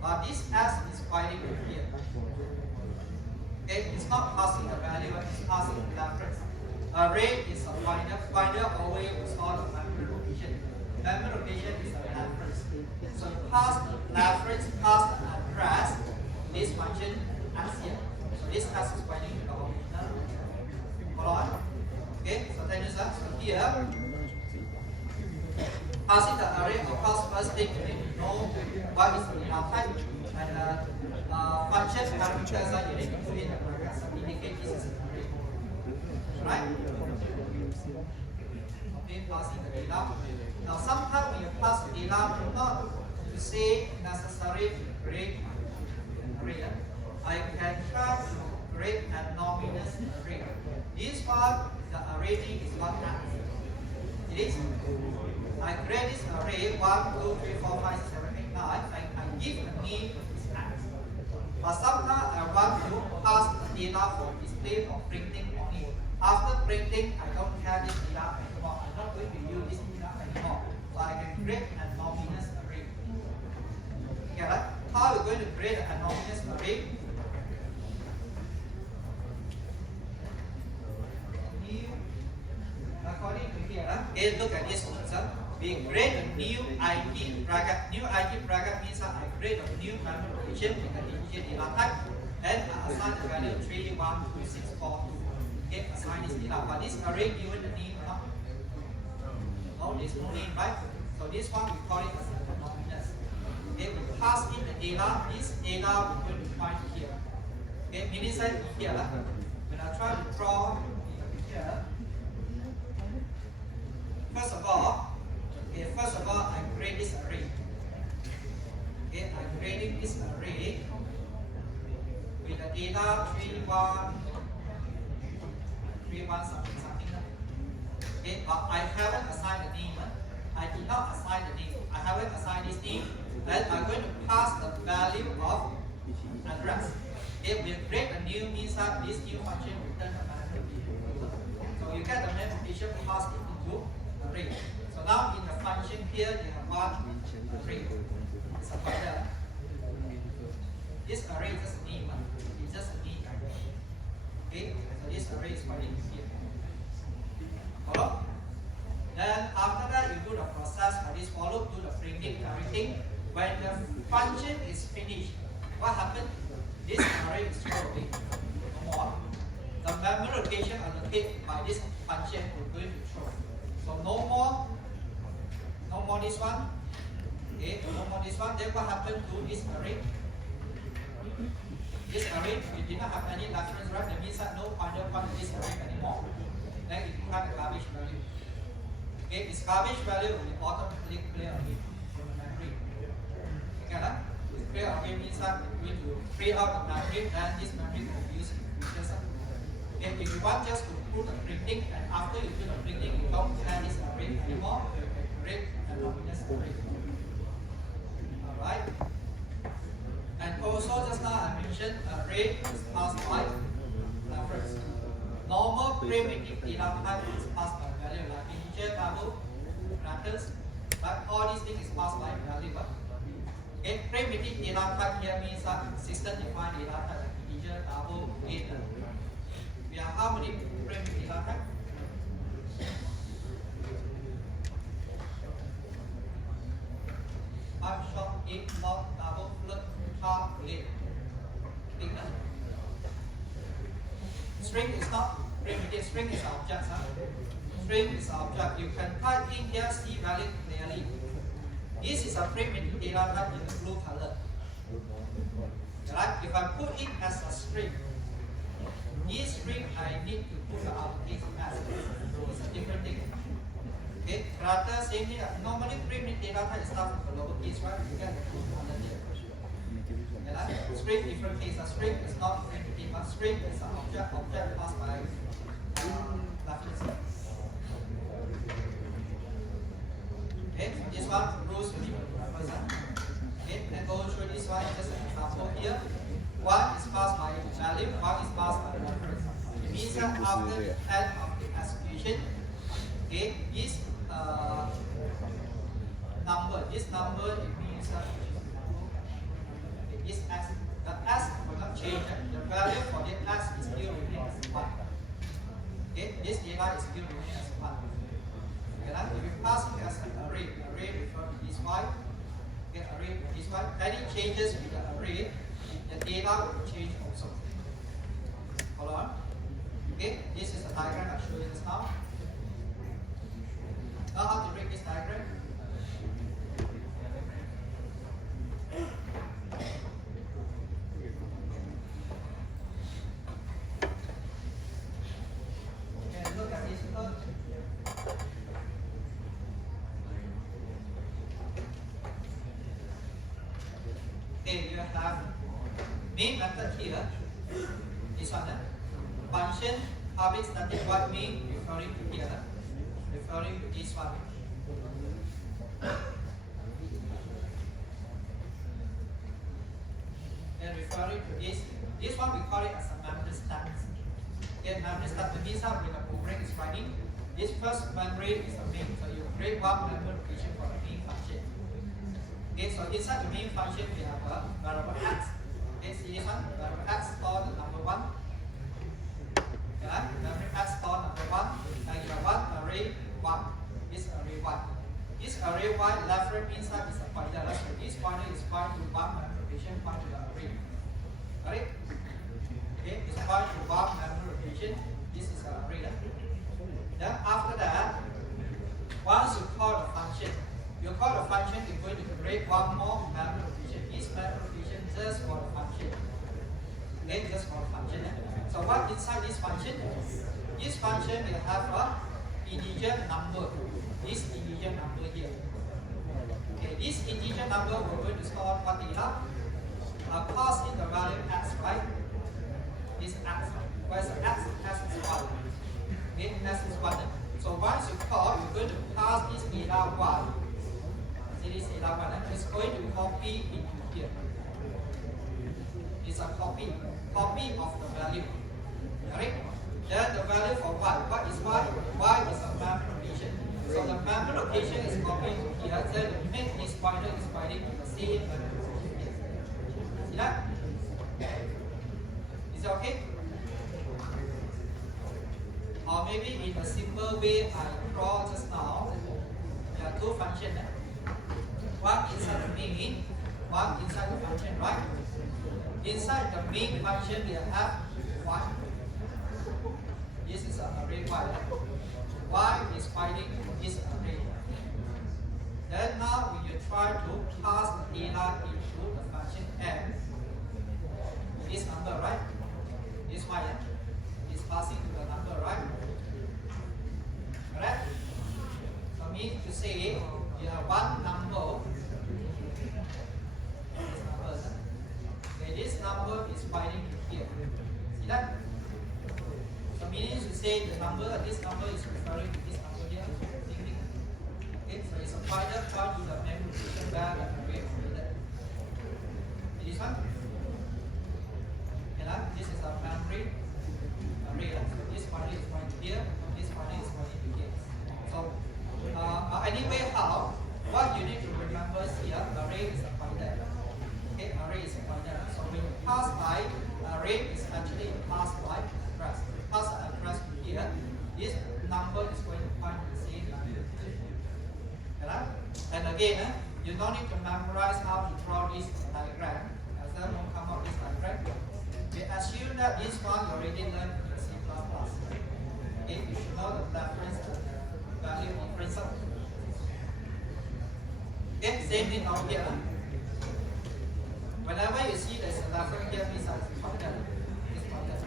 But this x is pointing to here. Okay, it's not passing the value, it's passing the reference. Array is a pointer. Pointer always will store the memory location. Memory location is a reference. So you pass the reference, pass the address, this function x here. So this x is pointing to the original. Follow on. Okay, so then is that. So here, passing the array, of course, first thing you need to know what is the data type, and function parameters that you need to put in the brackets to indicate this is an array. Right? Okay, passing the data. Now, sometimes when you pass the data, not to say necessary to create an array. I can try to create a nominous array. This one, the array name is not x. It is. I create this array 1, 2, 3, 4, 5, 6, 7, 8, 9. I give the name is x. But sometimes I want to pass the data for display or printing only. After printing, I don't have this data anymore. I'm not going to use this data anymore. So I can create a nominous array. Okay, right? How are we going to create a nominous array? According to here, okay, look at this one. We create a new ID bracket. New ID bracket means I create a new memory location with an integer data type, and I assign the value 3, 1, 2, 6, 4, 2. Okay, assign this data. But this array given the name or not? No, there's no name, right? So this one we call it as a nominous. Okay, we pass in the data. This data we're going to find here. Okay, inside here. When I try to draw here. First of all, I create this array. Okay, I'm creating this array with the data 3, 1, something. Okay, but I haven't assigned the name. I did not assign the name. I haven't assigned this name. Then I'm going to pass the value of address. Okay, we create a new means that this new function return the value. So you get the manipulation passed into array. So now in the function here, you have one array. It's a pointer. This array is just a name. It's just a name. Okay, so this array is pointing here. Follow? Then after that, you do the process for this follow, do the printing, everything. When the function is finished, what happens? This array is thrown away. No more. The memory location allocated by this function will going to throw. So no more this one. Okay, no more this one. Then what happened to this array? This array, we did not have any reference, right? That means that no pointer point to this array anymore. Then it becomes a garbage value. Okay, this garbage value will automatically clear away from the memory. Okay, right? This clear away means that we need to free out the memory, then this memory will be used in the future. Okay, if you want just to put the printing, and after you do the printing, you don't have this array anymore, you can create a luminous array. Alright? And also just now I mentioned array is passed by reference. Normal primitive data type is passed by value like integer, double, characters, but all these things is passed by value. Okay, primitive data type here means that system defined data type like integer, double, int. We have how many primitive data type? Short, int, log, double, float, char, lint. String is not primitive, string is object. String is object. You can type in here, see value clearly. This is a primitive data type in the blue color. Right? If I put it as a string, this string I need to put the uppercase as. It's a different thing. Okay, character same thing. Normally primitive data type is start with the lowercase, right? You get the two underneath. Okay, string different case. A string is not primitive, but string is an object passed by reference. Okay, so this one rules with reference. Okay, and go through this one, just an example here. One is passed by value, one is passed by reference. It means that after the end of the execution, okay, this number it means that this s, the s will not change. The value for the s is still remain as 1. Okay, this data is still remain as 1. Okay, now if you pass it as an array refer to this y. Okay, array this y. Any changes with the array, the data will change also. Hold on. Okay, this is a diagram I showed you just now. Now how to break this diagram? Okay, look at this code. Okay, you have main method here. This one, function public static void main referring to here. Referring to this one. Then referring to this one we call it as a memory stack. Okay, memory stack means that when the program is running, this first memory is the main. So you create one memory location for the main function. Okay, so inside the main function we have a variable x. Okay, see this one? Variable x store the number 1. Okay, memory x store number 1. And you have one array 1. This array 1. This array 1 left right inside is a pointer. So this pointer is point to one memory location, point to the array. Alright? Okay, it's point to one memory location. This is the array. Then after that, once you call the function, you're going to create one more memory location. This memory location just for the function. Okay, just for the function. So what inside this function? This function will have a integer number. This integer number here. Okay, this integer number we're going to store what data? Pass in the value x, right? This x. Where's the x? X is 1. Okay, x is 1. So once you call, you're going to pass this data 1. See this data 1. It's going to copy into here. It's a copy of the value. Right? Then the value for y. What is y? Y is a memory location. So the memory location is copied to here. Then the main is pointer is pointing to the same memory location. See that? simple way I draw just now. There are two functions. One inside the main, one inside the function, right? Inside the main function we have y. This is an array y. Y is finding this array. Then now when you try to pass the data into the function m, this number, right? This y is passing to the number, right? Correct? So means to say you have one number. This number is finding here. See that? So meaning to say the number, this number is referring to this number here. Okay, so it's a pointer point to the memory position where the array is created. This one? Okay, this is a memory array. So this pointer is pointing here, this pointer is pointing to here. So anyway, how? What you need to remember here, array is a pointer. Okay, array is a pointer. So when you pass by, array is actually passed by address. Pass the address to here. This number is going to point to the same number. Okay? And again, you don't need to memorize how to draw this diagram. As that won't come out this diagram. We assume that this one you already learned in C++. Okay, you should know the reference value difference. Okay, same thing out here. Whenever you see there's a reference here, means it's pointer. This pointer.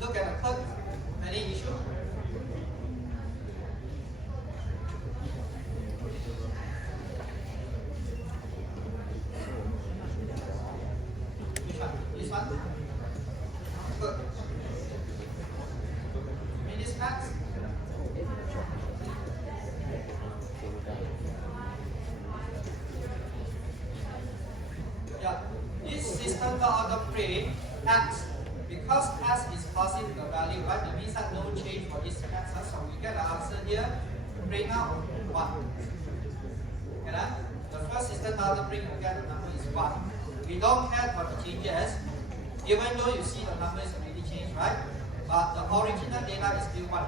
Look at the code. Any issue? Which one? This one? Good. In this max? Yeah, this system out of print x, because x is passing the value, right? That means that no change for this x, so we get the answer here. Print out 1. Okay, the first system out of print, we get the number is 1. We don't care for the changes, even though you see the number is already changed, right? But the original data is still 1.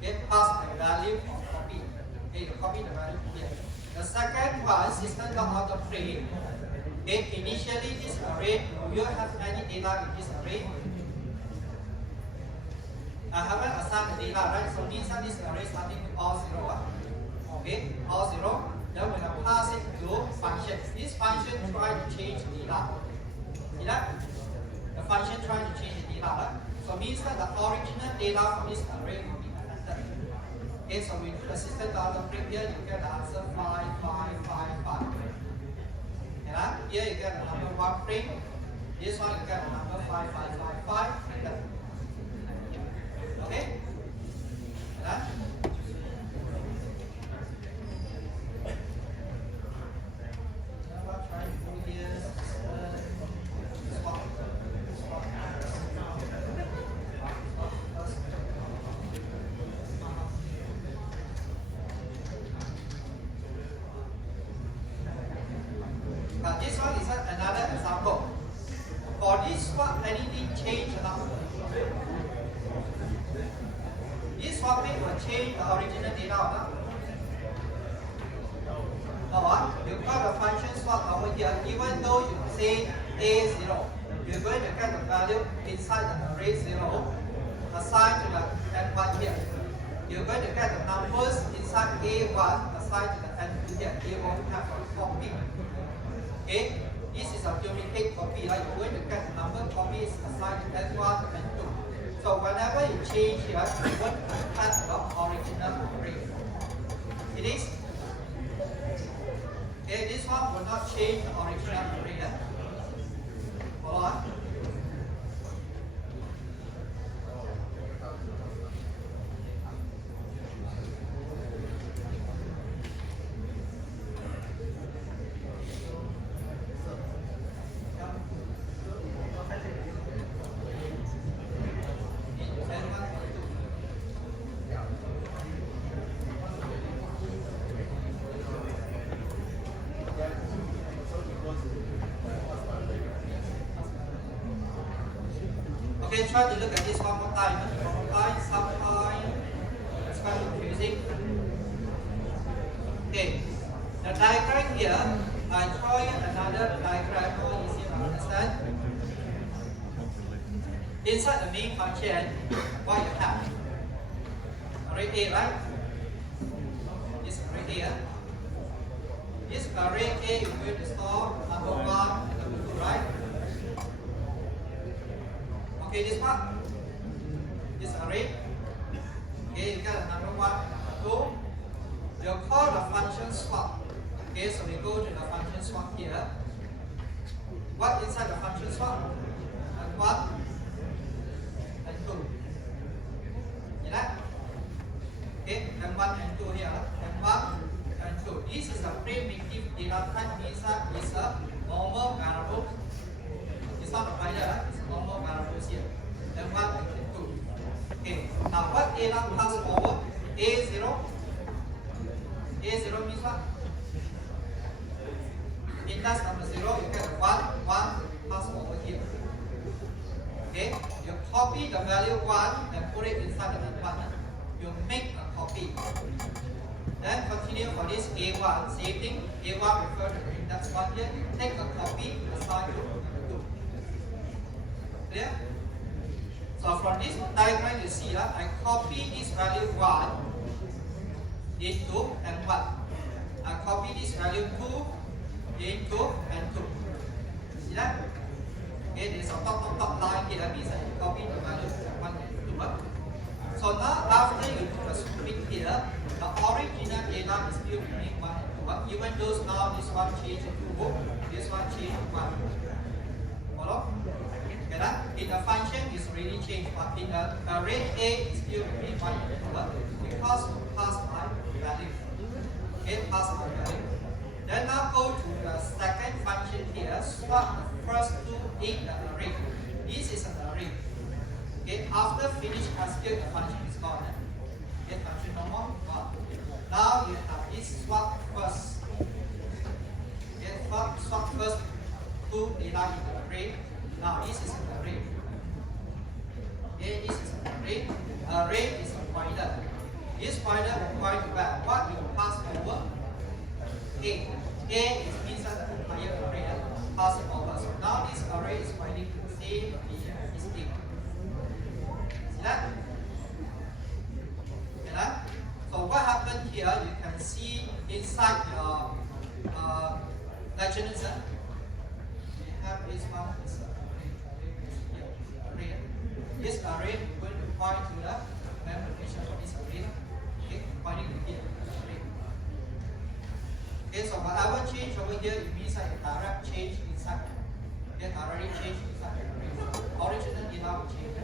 Get pass the value of copy. Okay, you copy the value here. The second one, system out of print. Okay, initially this array, do you have any data in this array? I haven't assigned the data, right? So means that this array starting with all 0. Okay, all 0. Then when I pass it to function, this function try to change the data. See that? The function try to change the data, right? So means that the original data from this array will be affected. Okay, so we do the system data print here, you get the answer 5555. Here you get the number 1 print. This one you get the number 5555. Okay? What try to do here is swap. This one is another example. For this one, anything change or not? This swapping will change the original data or not? No, you got a function swap over here. Even though you say A0, you're going to get the value inside the array 0 assigned to the N1 here. You're going to get the numbers inside A1 assigned to the N2 here. You won't have a copy. Okay, this is a duplicate copy, right? You're going to get the number copies assigned to N1 and N2. So whenever you change here, you won't have the original array. It is? Okay, this one will not change the original array. Follow on. Okay, try to look at this one more time. inside the main function, what you have? Array A, right? This array A. This array A, you're going to store number 1 and number 2, right? Okay, this part, this array. Okay, you got a number 1 and number 2. You call the function swap. Okay, so we go to the function swap here. What inside the function swap? And 1 and 2. You know? Okay, and 1 and 2 here. And 1 and 2. This is a primitive data type. This is a normal variable. It's not a binary, it's a normal variable here. And 1 and 2. Okay, now what data pass forward? A0. A0 means what? Index number 0, you get 1, 1 pass over here. Okay, you copy the value 1 and put it inside the 1. You make a copy. Then continue for this A1, same thing. A1 refer to the index 1 here. You take a copy, assign to number 2. Clear? So from this diagram you see that I copy this value 1 into and 1. I copy this value 2 into and 2. See that? Okay, there's a top line here. That means I copy the values 1 and 2. So now after you do the split here, the original data is still remain 1 and 2. Even though now this one changed to 2, this one changed to 1. Follow? Okay, that? In the function is really changed, but in the array A is still remain 1 and 2 because pass by value. Okay, pass by value. Then now go to the second function here, swap the first 2 in the array. This is an array. Okay, after finish SQL, the function is gone. Okay, function no more, gone. Now you have this swap first. Okay, swap first 2 data in the array. Now this is an array. Okay, this is an array. Array is a pointer. This pointer will point to where? What you pass over? A. A is inside the entire array and pass it over. So now this array is pointing to the same location as this thing. See that? Okay, that? So what happened here, you can see inside your mechanism, we have this one, this array. This array will point to the memory location of this array. Okay, pointing to here. Okay, so whatever change over here, it means like a direct change inside. Okay, already changed inside the array. Original data will change.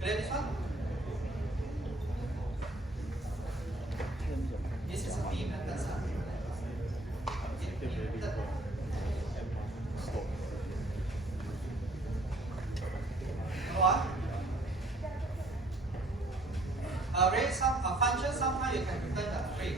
Clear this one? This is a B method. Okay, B method. Go on. Array, a function, sometimes you can return the array.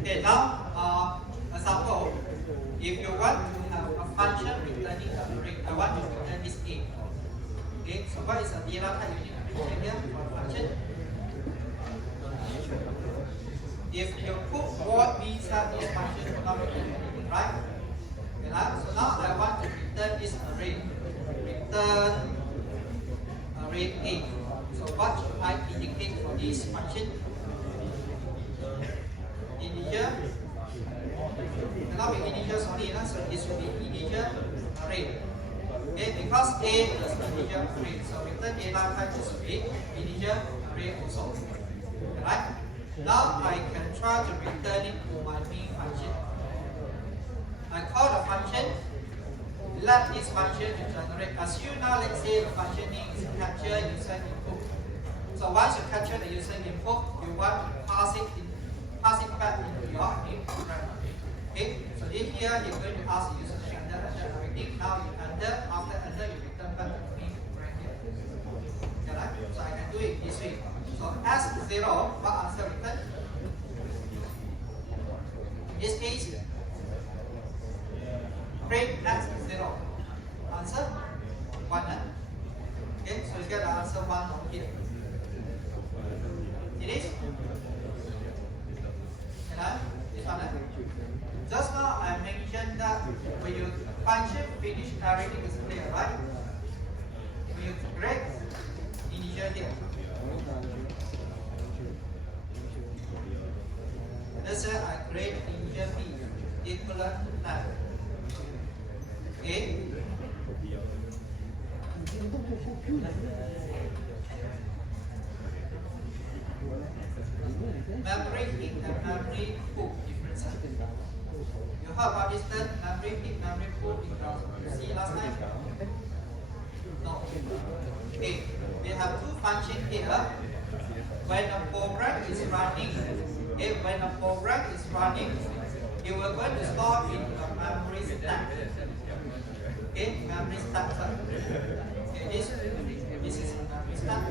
Okay, now example, if you want to have a function returning the array, I want to return this A. Okay, so what is the data type you need to return here for the function? If you put what means that this function will not return anything, right? Okay, so now I want to return this array. Return array A. So what should I indicate for this function? Integer. Now we integers only, so this will be integer array. Okay, because A is integer array, so return data type is be integer array also. Right? Now I can try to return it to my main function. I call the function. Let this function to generate. Assume now, let's say the function name is capture user input. So once you capture the user input, you want to pass pass it back into your main program. Okay, so if here you're going to ask the user to enter directly, now you enter, after enter you return back to the main program here. Okay, right? So I can do it this way. So S0, what answer return? In this case, print S0. Answer 1. Okay, so you get the answer 1 over here. It is? This one. Just now I mentioned that when you function finish everything is clear, right? When you create initial here. Let's say I create initial p equivalent to 9. Okay? Memory hit and memory pull difference. You heard about this term, memory hit, memory pull difference. You see last time? No. Okay, we have two functions here. When a program is running, when a program is running, you are going to store in the memory stack. Okay, memory stack. Okay, this is a memory stack.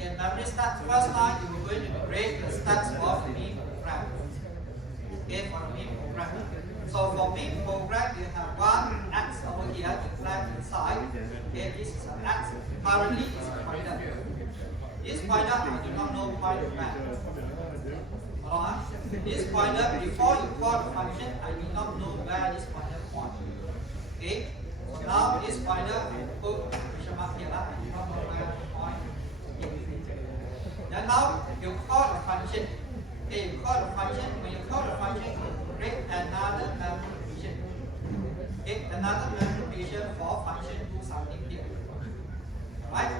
In memory stack, first time you are going to create the stacks of the main program. Okay, for the main program. So for main program, you have one X over here declared inside. Okay, this is an X. Currently it's a pointer. This pointer I do not know pointer back. This pointer, before you call the function, I do not know where this pointer points. Okay, so now this pointer I put question mark here. I do not know where it points. Then now you call the function. Okay, you call the function. When you call the function, you create another memory location. Okay, another memory location for function do something here. Alright?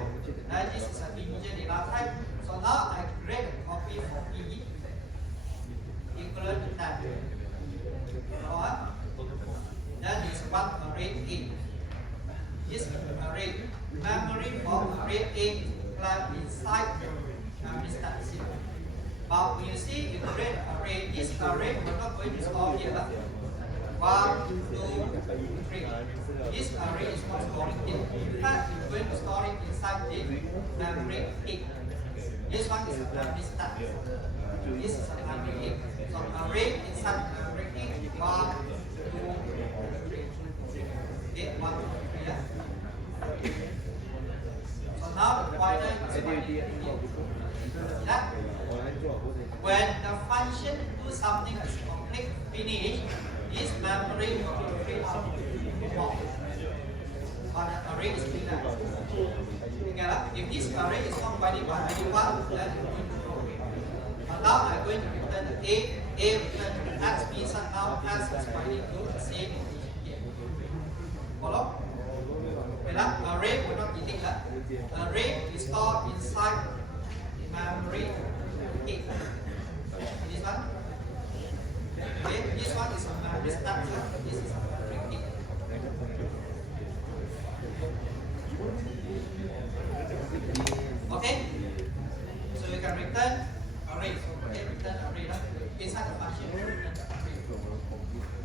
Now this is an integer data type. So now I create a copy for p equivalent to 10. Alright? Then this one array A. This array memory for array A is planned inside memory stack 0. But when you see you create array, this array we're not going to store here. 1, 2, 3. This array is not storing here. In fact, you're going to store it inside the memory A. This one is a memory stack. This is a memory A. So array inside memory A. 1, 2, 3. Okay, 1, 2, 3. Yeah? So now the pointer is pointing here. That when the function do something is complete, finish, this memory will be free up more. But the array is free up. Okay, if this array is not valid by anyone, then it's going to throw away. But now I'm going to return the A return the X means that now X is pointing to the same location here. Follow? Okay, array will not delete that. Array is stored inside memory A. This one? Okay, this one is a memory stack. This is a memory A. Okay? So you can return array. Okay, return array inside the function.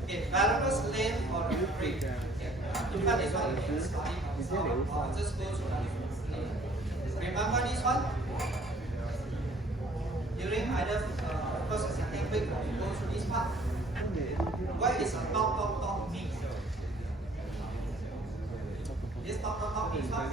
Okay, variables length for array. Okay. In fact, this one is starting on just go to the remember this one? During either first or second week, you go through this part. What is a dot mean? This dot means what?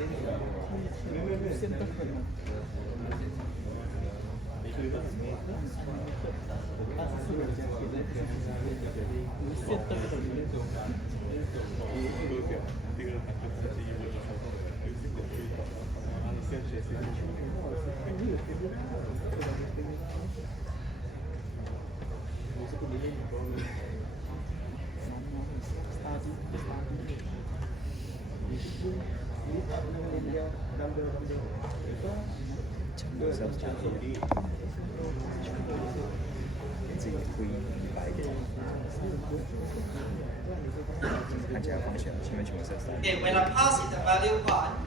Okay, when I pass it the value 1,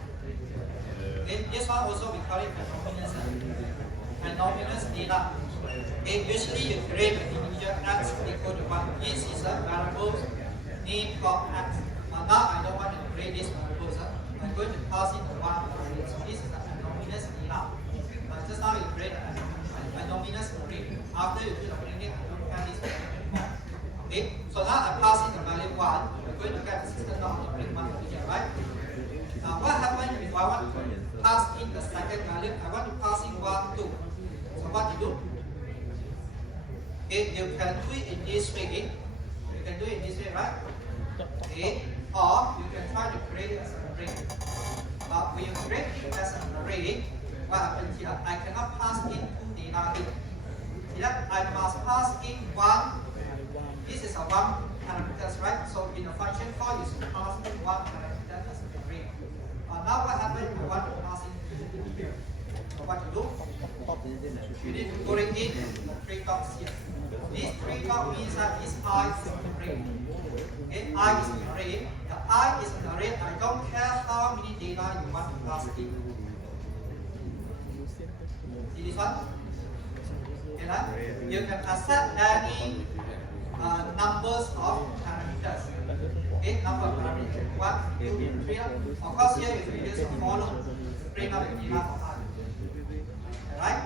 okay, this one also we call it the nominal. anomalous data. Okay, usually you create an integer x equal to 1. This is a variable name called x. Now I don't want to create this variable. I'm going to pass it to 1. So this is an anomalous data. Just now you create an anomalous array. After you do the printing, I don't have this value anymore. Okay, so now I pass in the value 1. I'm going to get the system out to print 1 here, right? Now what happens if I want to pass in the second value? I want to pass in 1, 2. So what you do? Okay, you can do it in this way. You can do it in this way, right? Okay, or you can try to create it as an array. But when you create it as an array, what happens here? I cannot pass in 2 data here. See that? I must pass in 1. This is a 1 parameters, right? So in the function call, you should pass in 1 parameter as an array. Now what happens if I want to pass in 2 here? So what you do? You need to put it in the 3 dots here. This 3 dots means that this I is an array. Okay, I is an array. The I is an array. I don't care how many data you want to pass in. See this one? Okay, right? You can accept any numbers of parameters. Okay, number of parameters. 1, 2, 3. Of course, here you use a follow bring up the data for I. Alright?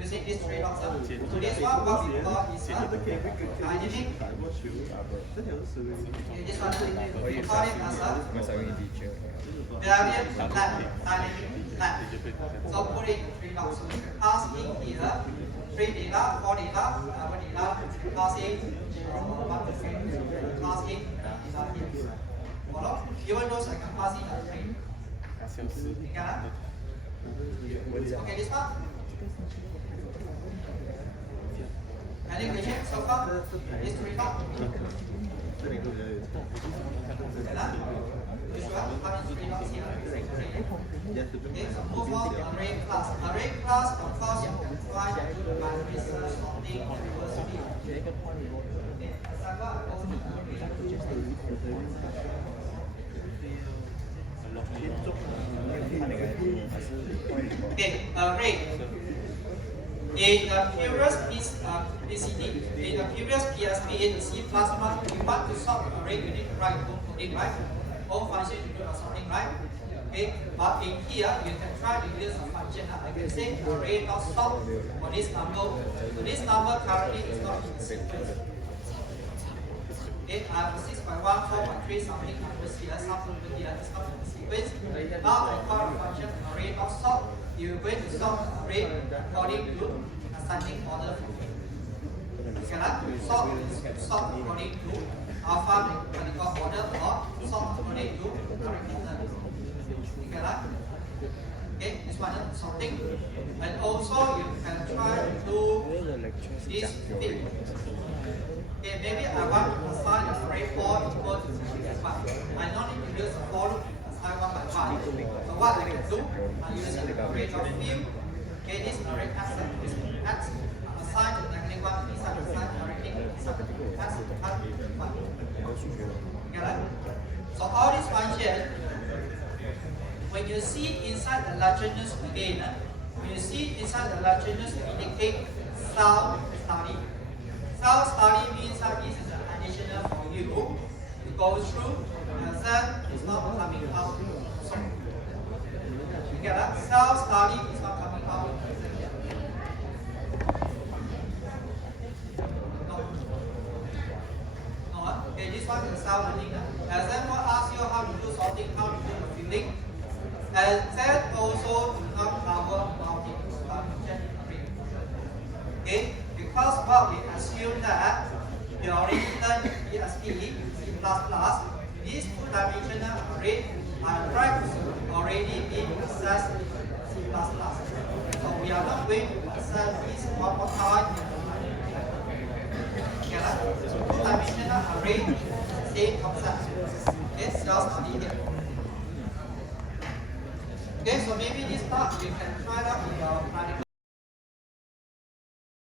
Using this trade-off. So this one, what we call is dynamic. Okay, this one, we call it as a variant dynamic length. So put it in trade-off. So you can pass in here 3 data, 4 data, 1 data, pass in 1 to 3, pass in data here. Follow? Even those I can pass in a 3. Okay, this one. Any question so far? This 3 dot. Okay, you should have 3 dots here. Okay, so move on to array class. Array class, of course, you can try by research sorting diversity. Okay, okay, array. In the previous PCD, in the previous PSP, in C++, you want to sort the array, you need to write home coding, right? Home function to do the sorting, right? Okay, but in here, you can try to use a function. I can say array.sort for this number. So this number currently is not in sequence. Okay, I have 6.1, 4.3, something numbers here, something over here, it's not in sequence. Now I call a function array.sort. You're going to sort the array according to ascending order. Okay, sort according to alphabetical order or sort according to arithmetic. Okay, this one is sorting. And also you can try to do this thing. Okay, maybe I want to assign the array 4 equal to 1. I don't need to use a for loop. I want by 1. So what I can do, I use the array of field. Okay, this array x is x. Assign to negative 1, this assign everything is x and 1. Okay, right? So all these functions, when you see inside the Latinus again, when you see inside the Latinus indicate sound study. Sound study means that this is an additional for you to go through. And then it's not coming out. So, you get that? Self study is not coming out. No. No. Okay, this one is self learning. And then we'll ask you how to do sorting, how to do the filling. And then also do not cover multi-function array. Okay? Because what we assume that you already learned PSP, C++, these 2-dimensional array are already being accessed in C++. So we are not going to access this one more time. Okay, 2-dimensional array, same concept. Okay, self-study here. Okay, so maybe this part you can try out in your practical.